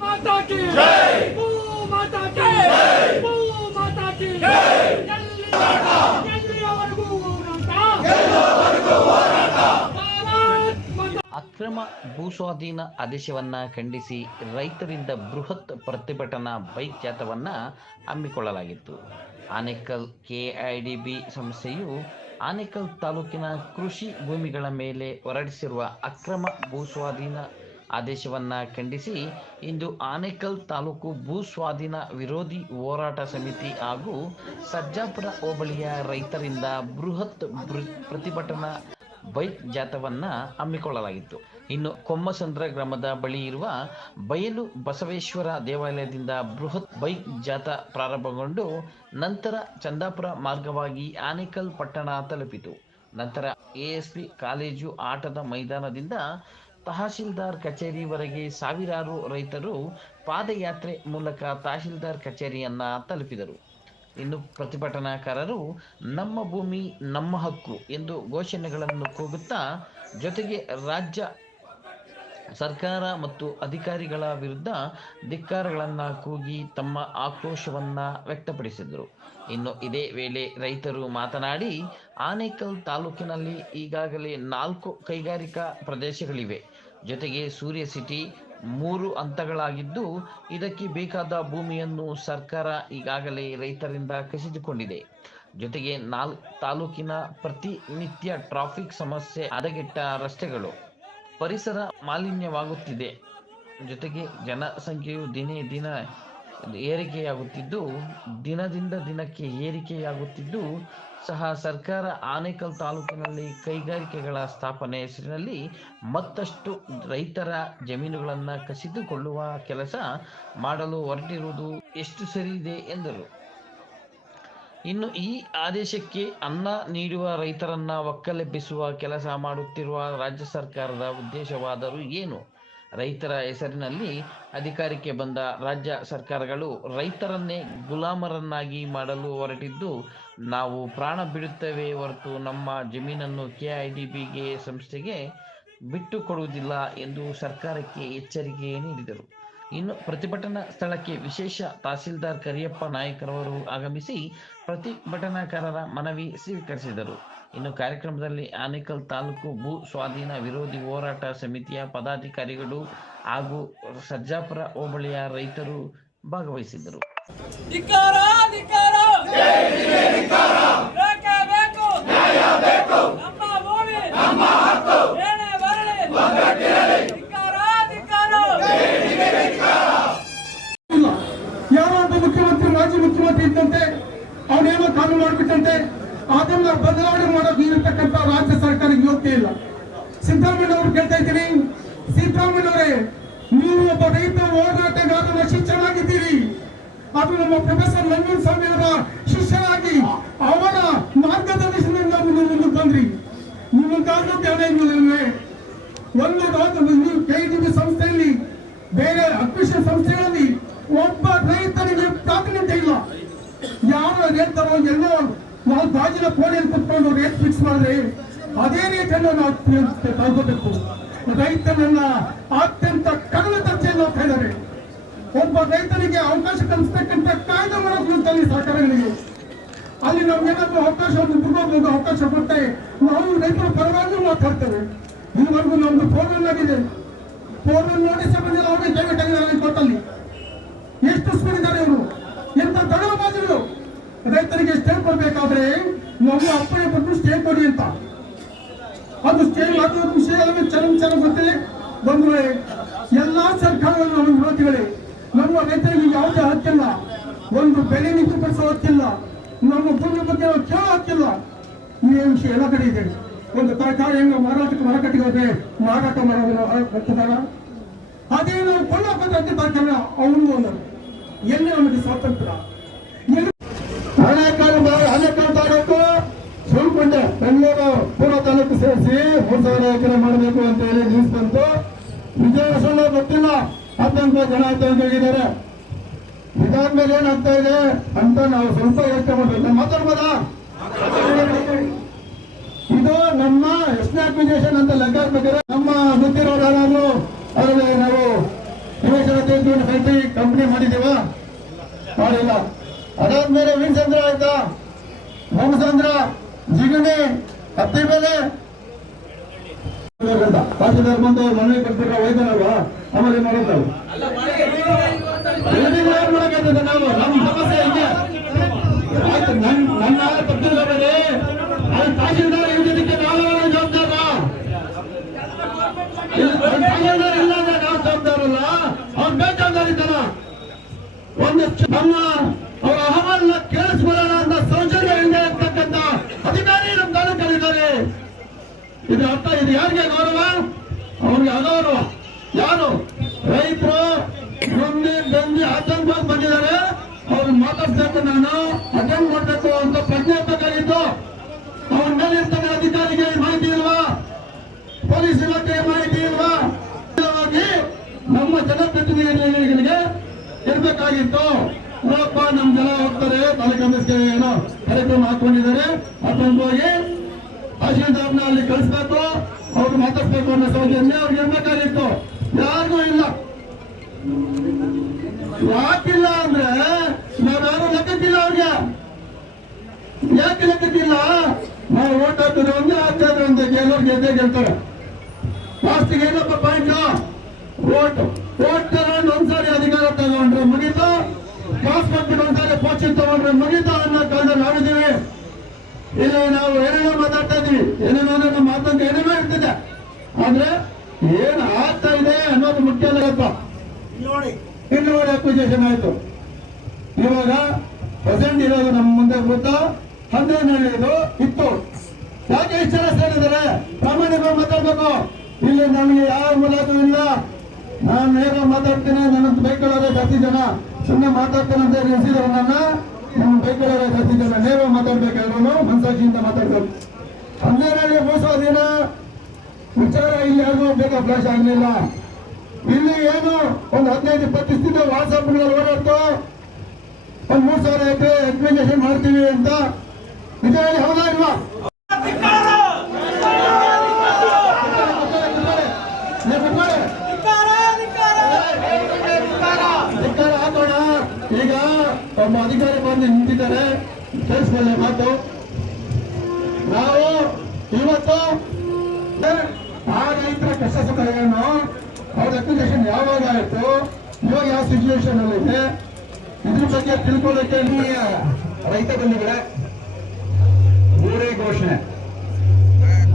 माता की जय, गौ माता की जय, गौ माता की जय। ಎಲ್ಲಿಯವರೆಗೂ ಹೋರಾಟ, ಭಾರತ್ ಮಾತಾ. ಅಕ್ರಮ ಭೂಸ್ವಾಧೀನ ಆದೇಶವನ್ನ ಖಂಡಿಸಿ ರೈತರಿಂದ ಬೃಹತ್ ಪ್ರತಿಭಟನಾ ಬೈಕ್ ಜಾಥಾವನ್ನ ಹಮ್ಮಿಕೊಳ್ಳಲಾಗಿತ್ತು. ಆನೇಕಲ್ ಕೆಐಡಿಬಿ ಸಂಸ್ಥೆಯು ಆನೇಕಲ್ ತಾಲೂಕಿನ ಕೃಷಿ ಭೂಮಿಗಳ ಮೇಲೆ ಹೊರಡಿಸಿರುವ ಅಕ್ರಮ ಭೂಸ್ವಾಧೀನ ಆದೇಶವನ್ನ ಖಂಡಿಸಿ ಇಂದು ಆನೇಕಲ್ ತಾಲೂಕು ಭೂ ಸ್ವಾಧೀನ ವಿರೋಧಿ ಹೋರಾಟ ಸಮಿತಿ ಹಾಗೂ ಸರ್ಜಾಪುರ ಹೋಬಳಿಯ ರೈತರಿಂದ ಬೃಹತ್ ಪ್ರತಿಭಟನಾ ಬೈಕ್ ಜಾಥಾವನ್ನ ಹಮ್ಮಿಕೊಳ್ಳಲಾಗಿತ್ತು. ಇನ್ನು ಕೊಮ್ಮಸಂದ್ರ ಗ್ರಾಮದ ಬಳಿ ಇರುವ ಬಯಲು ಬಸವೇಶ್ವರ ದೇವಾಲಯದಿಂದ ಬೃಹತ್ ಬೈಕ್ ಜಾಥಾ ಪ್ರಾರಂಭಗೊಂಡು ನಂತರ ಚಂದಾಪುರ ಮಾರ್ಗವಾಗಿ ಆನೇಕಲ್ ಪಟ್ಟಣ ತಲುಪಿತು. ನಂತರ ಎಎಸ್ಪಿ ಕಾಲೇಜು ಆಟದ ಮೈದಾನದಿಂದ ತಹಶೀಲ್ದಾರ್ ಕಚೇರಿವರೆಗೆ ಸಾವಿರಾರು ರೈತರು ಪಾದಯಾತ್ರೆ ಮೂಲಕ ತಹಶೀಲ್ದಾರ್ ಕಚೇರಿಯನ್ನ ತಲುಪಿದರು. ಇನ್ನು ಪ್ರತಿಭಟನಾಕಾರರು ನಮ್ಮ ಭೂಮಿ ನಮ್ಮ ಹಕ್ಕು ಎಂದು ಘೋಷಣೆಗಳನ್ನು ಕೂಗುತ್ತಾ ಜೊತೆಗೆ ರಾಜ್ಯ ಸರ್ಕಾರ ಮತ್ತು ಅಧಿಕಾರಿಗಳ ವಿರುದ್ಧ ಧಿಕ್ಕಾರಗಳನ್ನು ಕೂಗಿ ತಮ್ಮ ಆಕ್ರೋಶವನ್ನು ವ್ಯಕ್ತಪಡಿಸಿದರು. ಇನ್ನು ಇದೇ ವೇಳೆ ರೈತರು ಮಾತನಾಡಿ, ಆನೇಕಲ್ ತಾಲೂಕಿನಲ್ಲಿ ಈಗಾಗಲೇ 4 ಕೈಗಾರಿಕಾ ಪ್ರದೇಶಗಳಿವೆ. ಜೊತೆಗೆ ಸೂರ್ಯ ಸಿಟಿ 3 ಹಂತಗಳಾಗಿದ್ದು ಇದಕ್ಕೆ ಬೇಕಾದ ಭೂಮಿಯನ್ನು ಸರ್ಕಾರ ಈಗಾಗಲೇ ರೈತರಿಂದ ಕಸಿದುಕೊಂಡಿದೆ. ಜೊತೆಗೆ ತಾಲೂಕಿನ ಪ್ರತಿನಿತ್ಯ ಟ್ರಾಫಿಕ್ ಸಮಸ್ಯೆ, ಹದಗೆಟ್ಟ ರಸ್ತೆಗಳು, ಪರಿಸರ ಮಾಲಿನ್ಯವಾಗುತ್ತಿದೆ. ಜೊತೆಗೆ ಜನಸಂಖ್ಯೆಯು ದಿನದಿಂದ ದಿನಕ್ಕೆ ಏರಿಕೆಯಾಗುತ್ತಿದ್ದು ಸಹ ಸರ್ಕಾರ ಆನೇಕಲ್ ತಾಲೂಕಿನಲ್ಲಿ ಕೈಗಾರಿಕೆಗಳ ಸ್ಥಾಪನೆ ಹೆಸರಿನಲ್ಲಿ ಮತ್ತಷ್ಟು ರೈತರ ಜಮೀನುಗಳನ್ನು ಕಸಿದುಕೊಳ್ಳುವ ಕೆಲಸ ಮಾಡಲು ಹೊರಟಿರುವುದು ಎಷ್ಟು ಸರಿ ಇದೆ ಎಂದರು. ಇನ್ನು ಈ ಆದೇಶಕ್ಕೆ ಅನ್ನ ನೀಡುವ ರೈತರನ್ನ ಒಕ್ಕಲೆಬ್ಬಿಸುವ ಕೆಲಸ ಮಾಡುತ್ತಿರುವ ರಾಜ್ಯ ಸರ್ಕಾರದ ಉದ್ದೇಶವಾದರೂ ಏನು? ರೈತರ ಹೆಸರಿನಲ್ಲಿ ಅಧಿಕಾರಕ್ಕೆ ಬಂದ ರಾಜ್ಯ ಸರ್ಕಾರಗಳು ರೈತರನ್ನೇ ಗುಲಾಮರನ್ನಾಗಿ ಮಾಡಲು ಹೊರಟಿದ್ದು, ನಾವು ಪ್ರಾಣ ಬಿಡುತ್ತೇವೆ ಹೊರತು ನಮ್ಮ ಜಮೀನನ್ನು ಕೆಐಡಿಬಿಗೆ ಸಂಸ್ಥೆಗೆ ಬಿಟ್ಟು ಕೊಡುವುದಿಲ್ಲ ಎಂದು ಸರ್ಕಾರಕ್ಕೆ ಎಚ್ಚರಿಕೆ ನೀಡಿದರು. ಇನ್ನು ಪ್ರತಿಭಟನಾ ಸ್ಥಳಕ್ಕೆ ವಿಶೇಷ ತಹಸೀಲ್ದಾರ್ ಕರಿಯಪ್ಪ ನಾಯ್ಕರವರು ಆಗಮಿಸಿ ಪ್ರತಿಭಟನಾಕಾರರ ಮನವಿ ಸ್ವೀಕರಿಸಿದರು. ಇನ್ನು ಕಾರ್ಯಕ್ರಮದಲ್ಲಿ ಆನೇಕಲ್ ತಾಲೂಕು ಭೂ ಸ್ವಾಧೀನ ವಿರೋಧಿ ಹೋರಾಟ ಸಮಿತಿಯ ಪದಾಧಿಕಾರಿಗಳು ಹಾಗೂ ಸರ್ಜಾಪುರ ಹೋಬಳಿಯ ರೈತರು ಭಾಗವಹಿಸಿದ್ದರು. ಮುಖ್ಯಮಂತ್ರಿ ಮಾಜಿ ಮುಖ್ಯಮಂತ್ರಿ ಇದ್ದಂತೆ ಅವನೇನೋ ಕಾನೂನು ಮಾಡಿಬಿಟ್ಟಂತೆ. ಅದನ್ನ ಬದಲಾವಣೆ ಮಾಡೋಕೆ ಇರತಕ್ಕಂಥ ರಾಜ್ಯ ಸರ್ಕಾರಕ್ಕೆ ಯೋಗ್ಯತೆ ಇಲ್ಲ. ಸಿದ್ದರಾಮಯ್ಯನವರು ಕೇಳ್ತಾ ಇದ್ದೀನಿ, ಸಿದ್ದರಾಮಯ್ಯನವರೇ, ನೀವು ಒಬ್ಬ ರೈತ ಹೋರಾಟಗಾರನ ಶಿಷ್ಯನಾಗಿದ್ದೀರಿ. ಅದು ನಮ್ಮ ಪ್ರೊಫೆಸರ್ ನಂಜುಂಡಸ್ವಾಮಿ ಅವರ ಶಿಷ್ಯನಾಗಿ ಅವರ ಮಾರ್ಗದರ್ಶನದಿಂದ ನೀವು ಮುಂದೆ ಬಂದ್ರಿ. ನಿಮಗಾದ್ರೂ ಜ್ಞಾನ ಇಲ್ಲವೇ? ನೀವು ಕೆಐಡಿಬಿ ಸಂಸ್ಥೆಯಲ್ಲಿ, ಬೇರೆ ಅಕ್ವಿಷನ್ ಸಂಸ್ಥೆಗಳಲ್ಲಿ ಒಬ್ಬ ರೈತನಿಗೆ ಪ್ರಾತಿನಿಧ್ಯ ಇಲ್ಲ. ಯಾರು ಹೇಳ್ತಾರೋ ಎಲ್ಲೋ ನಾವು ಗಾಜಿನ ಕೋಣೆಯಲ್ಲಿ ಕುತ್ಕೊಂಡು ರೇಟ್ ಫಿಕ್ಸ್ ಮಾಡಿದ್ರೆ ಅದೇ ರೇಟನ್ನು ನಾವು ತಗೋಬೇಕು. ರೈತನನ್ನ ಅತ್ಯಂತ ಕಡಿಮೆ ದರ್ಜೆಯಲ್ಲಿ ಹೋಗ್ತಾ ಇದ್ದಾರೆ. ಒಬ್ಬ ರೈತನಿಗೆ ಅವಕಾಶ ಕಲ್ಪಿಸ್ತಕ್ಕಂಥ ಕಾಯ್ದೆ ಮಾಡೋದು ಸರ್ಕಾರಗಳಿಗೆ. ಅಲ್ಲಿ ನಮ್ಗೇನಾದ್ರೂ ಅವಕಾಶ ಕೊಟ್ಟೆ ನಾವು ರೈತರ ಪರವಾಗಿ ಮಾತಾಡ್ತೇವೆ. ಇದುವರೆಗೂ ನಮ್ದು ಫೋರ್ಮಲ್ ಆಗಿದೆ. ಫೋರ್ಮಲ್ ನೋಟಿಸ್ ಬಂದಿಲ್ಲ. ಅವ್ರಿಗೆ ದಯವಿಟ್ಟು ಆಗಿದ್ದಾರೆ ಕೋರ್ಟಲ್ಲಿ. ಎಷ್ಟು ಸ್ಪೀಡಿದ್ದಾರೆ ಇವರು, ಎಂತ ದಡಲಬಾಜಿಗಳು. ರೈತರಿಗೆ ಸ್ಟೇ ಕೊಡ್ಬೇಕಾದ್ರೆ ನಮ್ಮ ಅಪ್ಪಣೆ ಕೊಟ್ಟು ಸ್ಟೇ ಕೊಡಿ ಅಂತ. ಅದು ಸ್ಟೇ ಅದು ವಿಷಯ ಚೆನ್ನಾಗಿ ಗೊತ್ತಿದೆ. ಬಂದ್ರೆ ಎಲ್ಲಾ ಸರ್ಕಾರಗಳು ನಮ್ಮ ವಿರೋಧಿಗಳೇ. ನಮ್ಮ ರೈತರಿಗೆ ಯಾವುದೇ ಹಕ್ಕಿಲ್ಲ, ಒಂದು ಬೆಲೆ ನಿಗದಿಪಡಿಸೋ ಹಕ್ಕಿಲ್ಲ, ನಮ್ಮ ಭೂಮಿ ಬಗ್ಗೆ ನಾವು ಕೇಳೋ ಹಕ್ಕಿಲ್ಲ. ಈ ವಿಷಯ ಎಲ್ಲ ಕಡೆ ಇದೆ. ಒಂದು ತರಕಾರಿ ಹೆಂಗ ಮಾರಾಟಕ್ಕೆ ಹೋದ್ರೆ ಮಾರಾಟ ಮಾಡೋದು ಹೋಗ್ತದಾರ, ಅದೇ ನಾವು ಕೊಳ್ಳೋಕೆ ತರಕಾರಿ ಅವನು ಒಂದು ಎಲ್ಲಿ ನಮಗೆ ಸ್ವಾತಂತ್ರ್ಯ. ಆನೇಕಲ್ ತಾಲೂಕು ಸುಳ್ಕೊಂಡೆ ಬೆಂಗಳೂರು ಪೂರ್ವ ತಾಲೂಕು ಸೇರಿಸಿ 3,000 ಎಕರೆ ಮಾಡಬೇಕು ಅಂತ ಹೇಳಿ ನ್ಯೂಸ್ ಬಂತು. ವಿಜಯವಾಡ ಗೊತ್ತಿಲ್ಲ, 19 ಜನ ಹೋಗಿದ್ದಾರೆ. ಇದಾದ್ಮೇಲೆ ಏನಾಗ್ತಾ ಇದೆ ಅಂತ ನಾವು ಸ್ವಲ್ಪ ಯೋಚನೆ ಮಾಡಬೇಕು. ಮಾತಾಡ್ಬೋದಾ? ಇದು ನಮ್ಮ ಎಸ್ನಾಕ್ವಿಜೇಷನ್ ಅಂತ ಲೆಕ್ಕ ಹಾಕ್ಬೇಕಾದ್ರೆ ನಮ್ಮ ಗೊತ್ತಿರೋರು ಯಾರಾದ್ರು ಅವರಿಗೆ ನಾವು ನಿವೇಶನತೆ ದೊಡ್ಡ ಫ್ಯಾಕ್ಟರಿ ಕಂಪನಿ ಮಾಡಿದೀವ? ಮಾಡಿಲ್ಲ. ಅದಾದ್ಮೇಲೆ ವಿನ್ಸಂದ್ರ ಆಯ್ತಾ, ಭೂಮಸಂದ್ರ, ಜಿಗಣಿ, ಹತ್ತಿ ಬೆಲೆ ತಹಸೀಲ್ದಾರ್ ಬಂದು ಮನೆ ಕಟ್ಬಿಟ್ರೆ ಒಯ್ದಾರಲ್ವಾ? ಆಮೇಲೆ ಮಾಡೋದು ನಾವು ನಮ್ಮ ಸಮಸ್ಯೆ ಹಿಂಗೆ ಆಯ್ತು. ನನ್ನ ಪಕ್ಷದವರೇ ತಹಸೀಲ್ದಾರ್ ಇದ್ದಕ್ಕೆ ನಾವು ಜವಾಬ್ದಾರ, ತಹಸೀಲ್ದಾರ್ ಇಲ್ಲ ಅಂದ್ರೆ ನಾವು ಜವಾಬ್ದಾರಲ್ಲ, ಅವ್ರು ಬೇಜವಾಬ್ದಾರಿದ್ದಾನ. ಒಂದಷ್ಟು ನಮ್ಮ ಅವರ ಅಹವಾಲನ್ನ ಕೇಳಿಸ್ಕೊಳ್ಳೋಣ ಅಂತ ಸೌಜನ್ಯದಿಂದ ಇರ್ತಕ್ಕಂಥ ಅಧಿಕಾರಿ ನಮ್ಮ ತಾಲೂಕಲ್ಲಿದ್ದಾರೆ. ಇದು ಅರ್ಥ, ಇದು ಯಾರಿಗೆ ಗೌರವ? ಅವ್ರಿಗೆ ಅಗೌರವ. ಯಾರು ರೈತರು ಮುಂದೆ ಬಂದು ಆತಂಕವಾಗಿ ಬಂದಿದ್ದಾರೆ, ಅವ್ರು ಮಾತಾಡ್ಬೇಕು, ನಾನು ಅಟೆಂಡ್ ಮಾಡ್ಬೇಕು ಅಂತ ಪ್ರಜ್ಞೆ ಬೇಕಾಗಿತ್ತು. ಅವ್ರ ಮೇಲೆ ಇರ್ತಕ್ಕಂಥ ಅಧಿಕಾರಿಗೆ ಮಾಹಿತಿ ಇಲ್ವಾ? ಪೊಲೀಸ್ ಇಲಾಖೆಗೆ ಮಾಹಿತಿ ಇಲ್ವಾ? ನಮ್ಮ ಜನಪ್ರತಿನಿಧಿಗಳಿಗೆ ಇರ್ಬೇಕಾಗಿತ್ತು. ನೋಡಪ್ಪ, ನಮ್ ಜನ ಹೋಗ್ತಾರೆ, ತಾಲೂಕು ಏನೋ ಕಾರ್ಯಕ್ರಮ ಹಾಕೊಂಡಿದ್ದಾರೆ, ಹಾಕೊಂಡು ಹೋಗಿ ತಹಸೀಲ್ದಾರ್ನ ಅಲ್ಲಿ ಕಳಿಸ್ಬೇಕು, ಅವ್ರು ಮಾತಾಡ್ಬೇಕು ಅನ್ನೋ ಸೌಜನ್ಯ ಅವ್ರಿಗೆ ಇರ್ಬೇಕಾಗಿತ್ತು. ಯಾರಿಗೂ ಇಲ್ಲ. ಯಾಕಿಲ್ಲ ಅಂದ್ರೆ ನಾವ್ಯಾರು ಲೆಕ್ಕಕ್ಕಿಲ್ಲ ಅವ್ರಿಗೆ. ಯಾಕೆ ಲೆಕ್ಕಕ್ಕಿಲ್ಲ? ನಾವು ಓಟ್ ಹಾಕಿದ್ರೆ ಒಂದೇ ಹಾಕ್ತಾರೆ ಅಂತ ಕೆಲವ್ರು ಗೆಲ್ತಾರೆ. ಲಾಸ್ಟಿಗೆ ಏನಪ್ಪ ಪಾಯಿಂಟ್? ಓಟ್ ತಗೊಂಡು ಒಂದ್ಸಾರಿ ಅಧಿಕಾರ ತಗೊಂಡ್ರೆ ಮುಗೀತು, ಕಾಸು ಕೊಟ್ಬಿಟ್ಟು ಒಂದ್ಸಾರಿ ಪೋಷಣೆ ತಗೊಂಡ್ರೆ ಮುಗೀತು ಅನ್ನೋ ಕಾಲದಲ್ಲಿ ನಾವಿದ್ದೀವಿ. ಇಲ್ಲ, ನಾವು ಏನೇನೋ ಮಾತಾಡ್ತಾ ಇದೀವಿ, ಏನೇನೋ ನಮ್ಮ ಮಾತಂತ ಏನೇನೋ ಇರ್ತಿದೆ, ಆದ್ರೆ ಏನ್ ಆಗ್ತಾ ಇದೆ ಅನ್ನೋದು ಮುಖ್ಯ ಅಲ್ಲಪ್ಪ. ಇಲ್ಲಿ ನೋಡಿ ಅಕ್ವಿಜೇಷನ್ ಆಯ್ತು. ಇವಾಗ ಪ್ರೆಸೆಂಟ್ ಇರೋದು ನಮ್ಮ ಮುಂದೆ ಗೊತ್ತಾ 11 ಇತ್ತು. ಯಾಕೆ ಇಷ್ಟು ಜನ ಸೇರಿದ್ದಾರೆ? ಪ್ರಾಮಾಣಿಕವಾಗಿ ಮಾತಾಡ್ಬೇಕು. ಇಲ್ಲಿ ನನಗೆ ಯಾವ ಮೂಲಕೂ ಇಲ್ಲ, ನಾನು ನೇರ ಮಾತಾಡ್ತೀನಿ. ನನ್ನ ಬೈಕೊಳ್ಳೋರೆ ಜಾಸ್ತಿ ಜನ, ಸುಮ್ಮನೆ ಮಾತಾಡ್ತೇನೆ ಅಂತ ನಿಲ್ಸಿದ್ರು ನನ್ನ. ನಮ್ಮ ಬೈಕೊಳ್ಳೋರೆ ಜಾಸ್ತಿ ಜನ, ನೇರ ಮಾತಾಡ್ಬೇಕಾದ್ರೂ ಮನಸಾಕ್ಷಿಯಿಂದ ಮಾತಾಡ್ಬೇಕು. 11 ಮೋಸೋದಿನ ವಿಚಾರ ಇಲ್ಲಿ ಯಾರಿಗೂ ಬೇಗ ಫ್ಲಾಶ್ ಆಗಲಿಲ್ಲ. ಇಲ್ಲಿ ಏನು ಒಂದು 15-20 ದಿವಸದಿಂದ ವಾಟ್ಸಾಪ್ಗಳಲ್ಲಿ ಓಡಾಡ್ತು, ಒಂದು 3,000 ಎಕರೆ ಎಕ್ಸ್ಪ್ಲೇನೇಷನ್ ಮಾಡ್ತೀವಿ ಅಂತ. ನಿಜ ಹೇಳಿ, ಹೌದಾ ಇಲ್ವಾ? ಹಾಕೋಣ. ಈಗ ಒಬ್ಬ ಅಧಿಕಾರಿ ಬಂದು ನಿಂತಿದ್ದಾರೆ, ಕೇಳಿಸ್ಕೊಳ್ಳಿ ಮಾತು. ನಾವು ಇವತ್ತು ಆ ರೈತರ ಕಷ್ಟ ಸುಖಗಳನ್ನು ಅವ್ರ ಅಪ್ಲಿಕೇಶನ್ ಯಾವಾಗ ಆಯ್ತು, ಇವಾಗ ಯಾವ ಸಿಚುವೇಶನ್ ಅಲ್ಲಿ ಇದೆ, ಇದ್ರ ಬಗ್ಗೆ ತಿಳ್ಕೊಳ್ಳೋಕೆ ರೈತ ಬಂಧುಗಳೇ, ಮೂರೇ ಘೋಷಣೆ.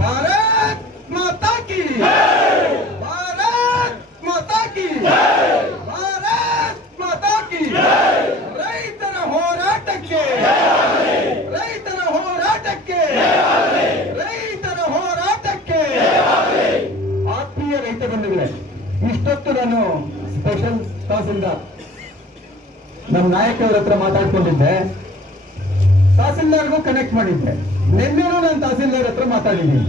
ಭಾರತ್ ಮಾತಾ ಕಿ, ಭಾರತ್ ಮಾತಾ ಕಿ, ಭಾರತ್ ಮಾತಾ ಕಿ. ರೈತರ ಹೋರಾಟಕ್ಕೆ, ರೈತರ ಹೋರಾಟಕ್ಕೆ, ರೈತರ ಹೋರಾಟಕ್ಕೆ. ಆತ್ಮೀಯ ರೈತ ಬಂಧುಗಳೇ, ಇಷ್ಟೊತ್ತು ನಾನು ಸ್ಪೆಷಲ್ ತಹಸೀಲ್ದಾರ್ ನಮ್ಮ ನಾಯಕರ ಹತ್ರ ಮಾತಾಡ್ಕೊಂಡಿದ್ದೆ, ತಹಸೀಲ್ದಾರ್ಗೂ ಕನೆಕ್ಟ್ ಮಾಡಿದ್ದೆ. ನಿನ್ನೆನೂ ನಾನು ತಹಸೀಲ್ದಾರ್ ಹತ್ರ ಮಾತಾಡಿದ್ದೀನಿ.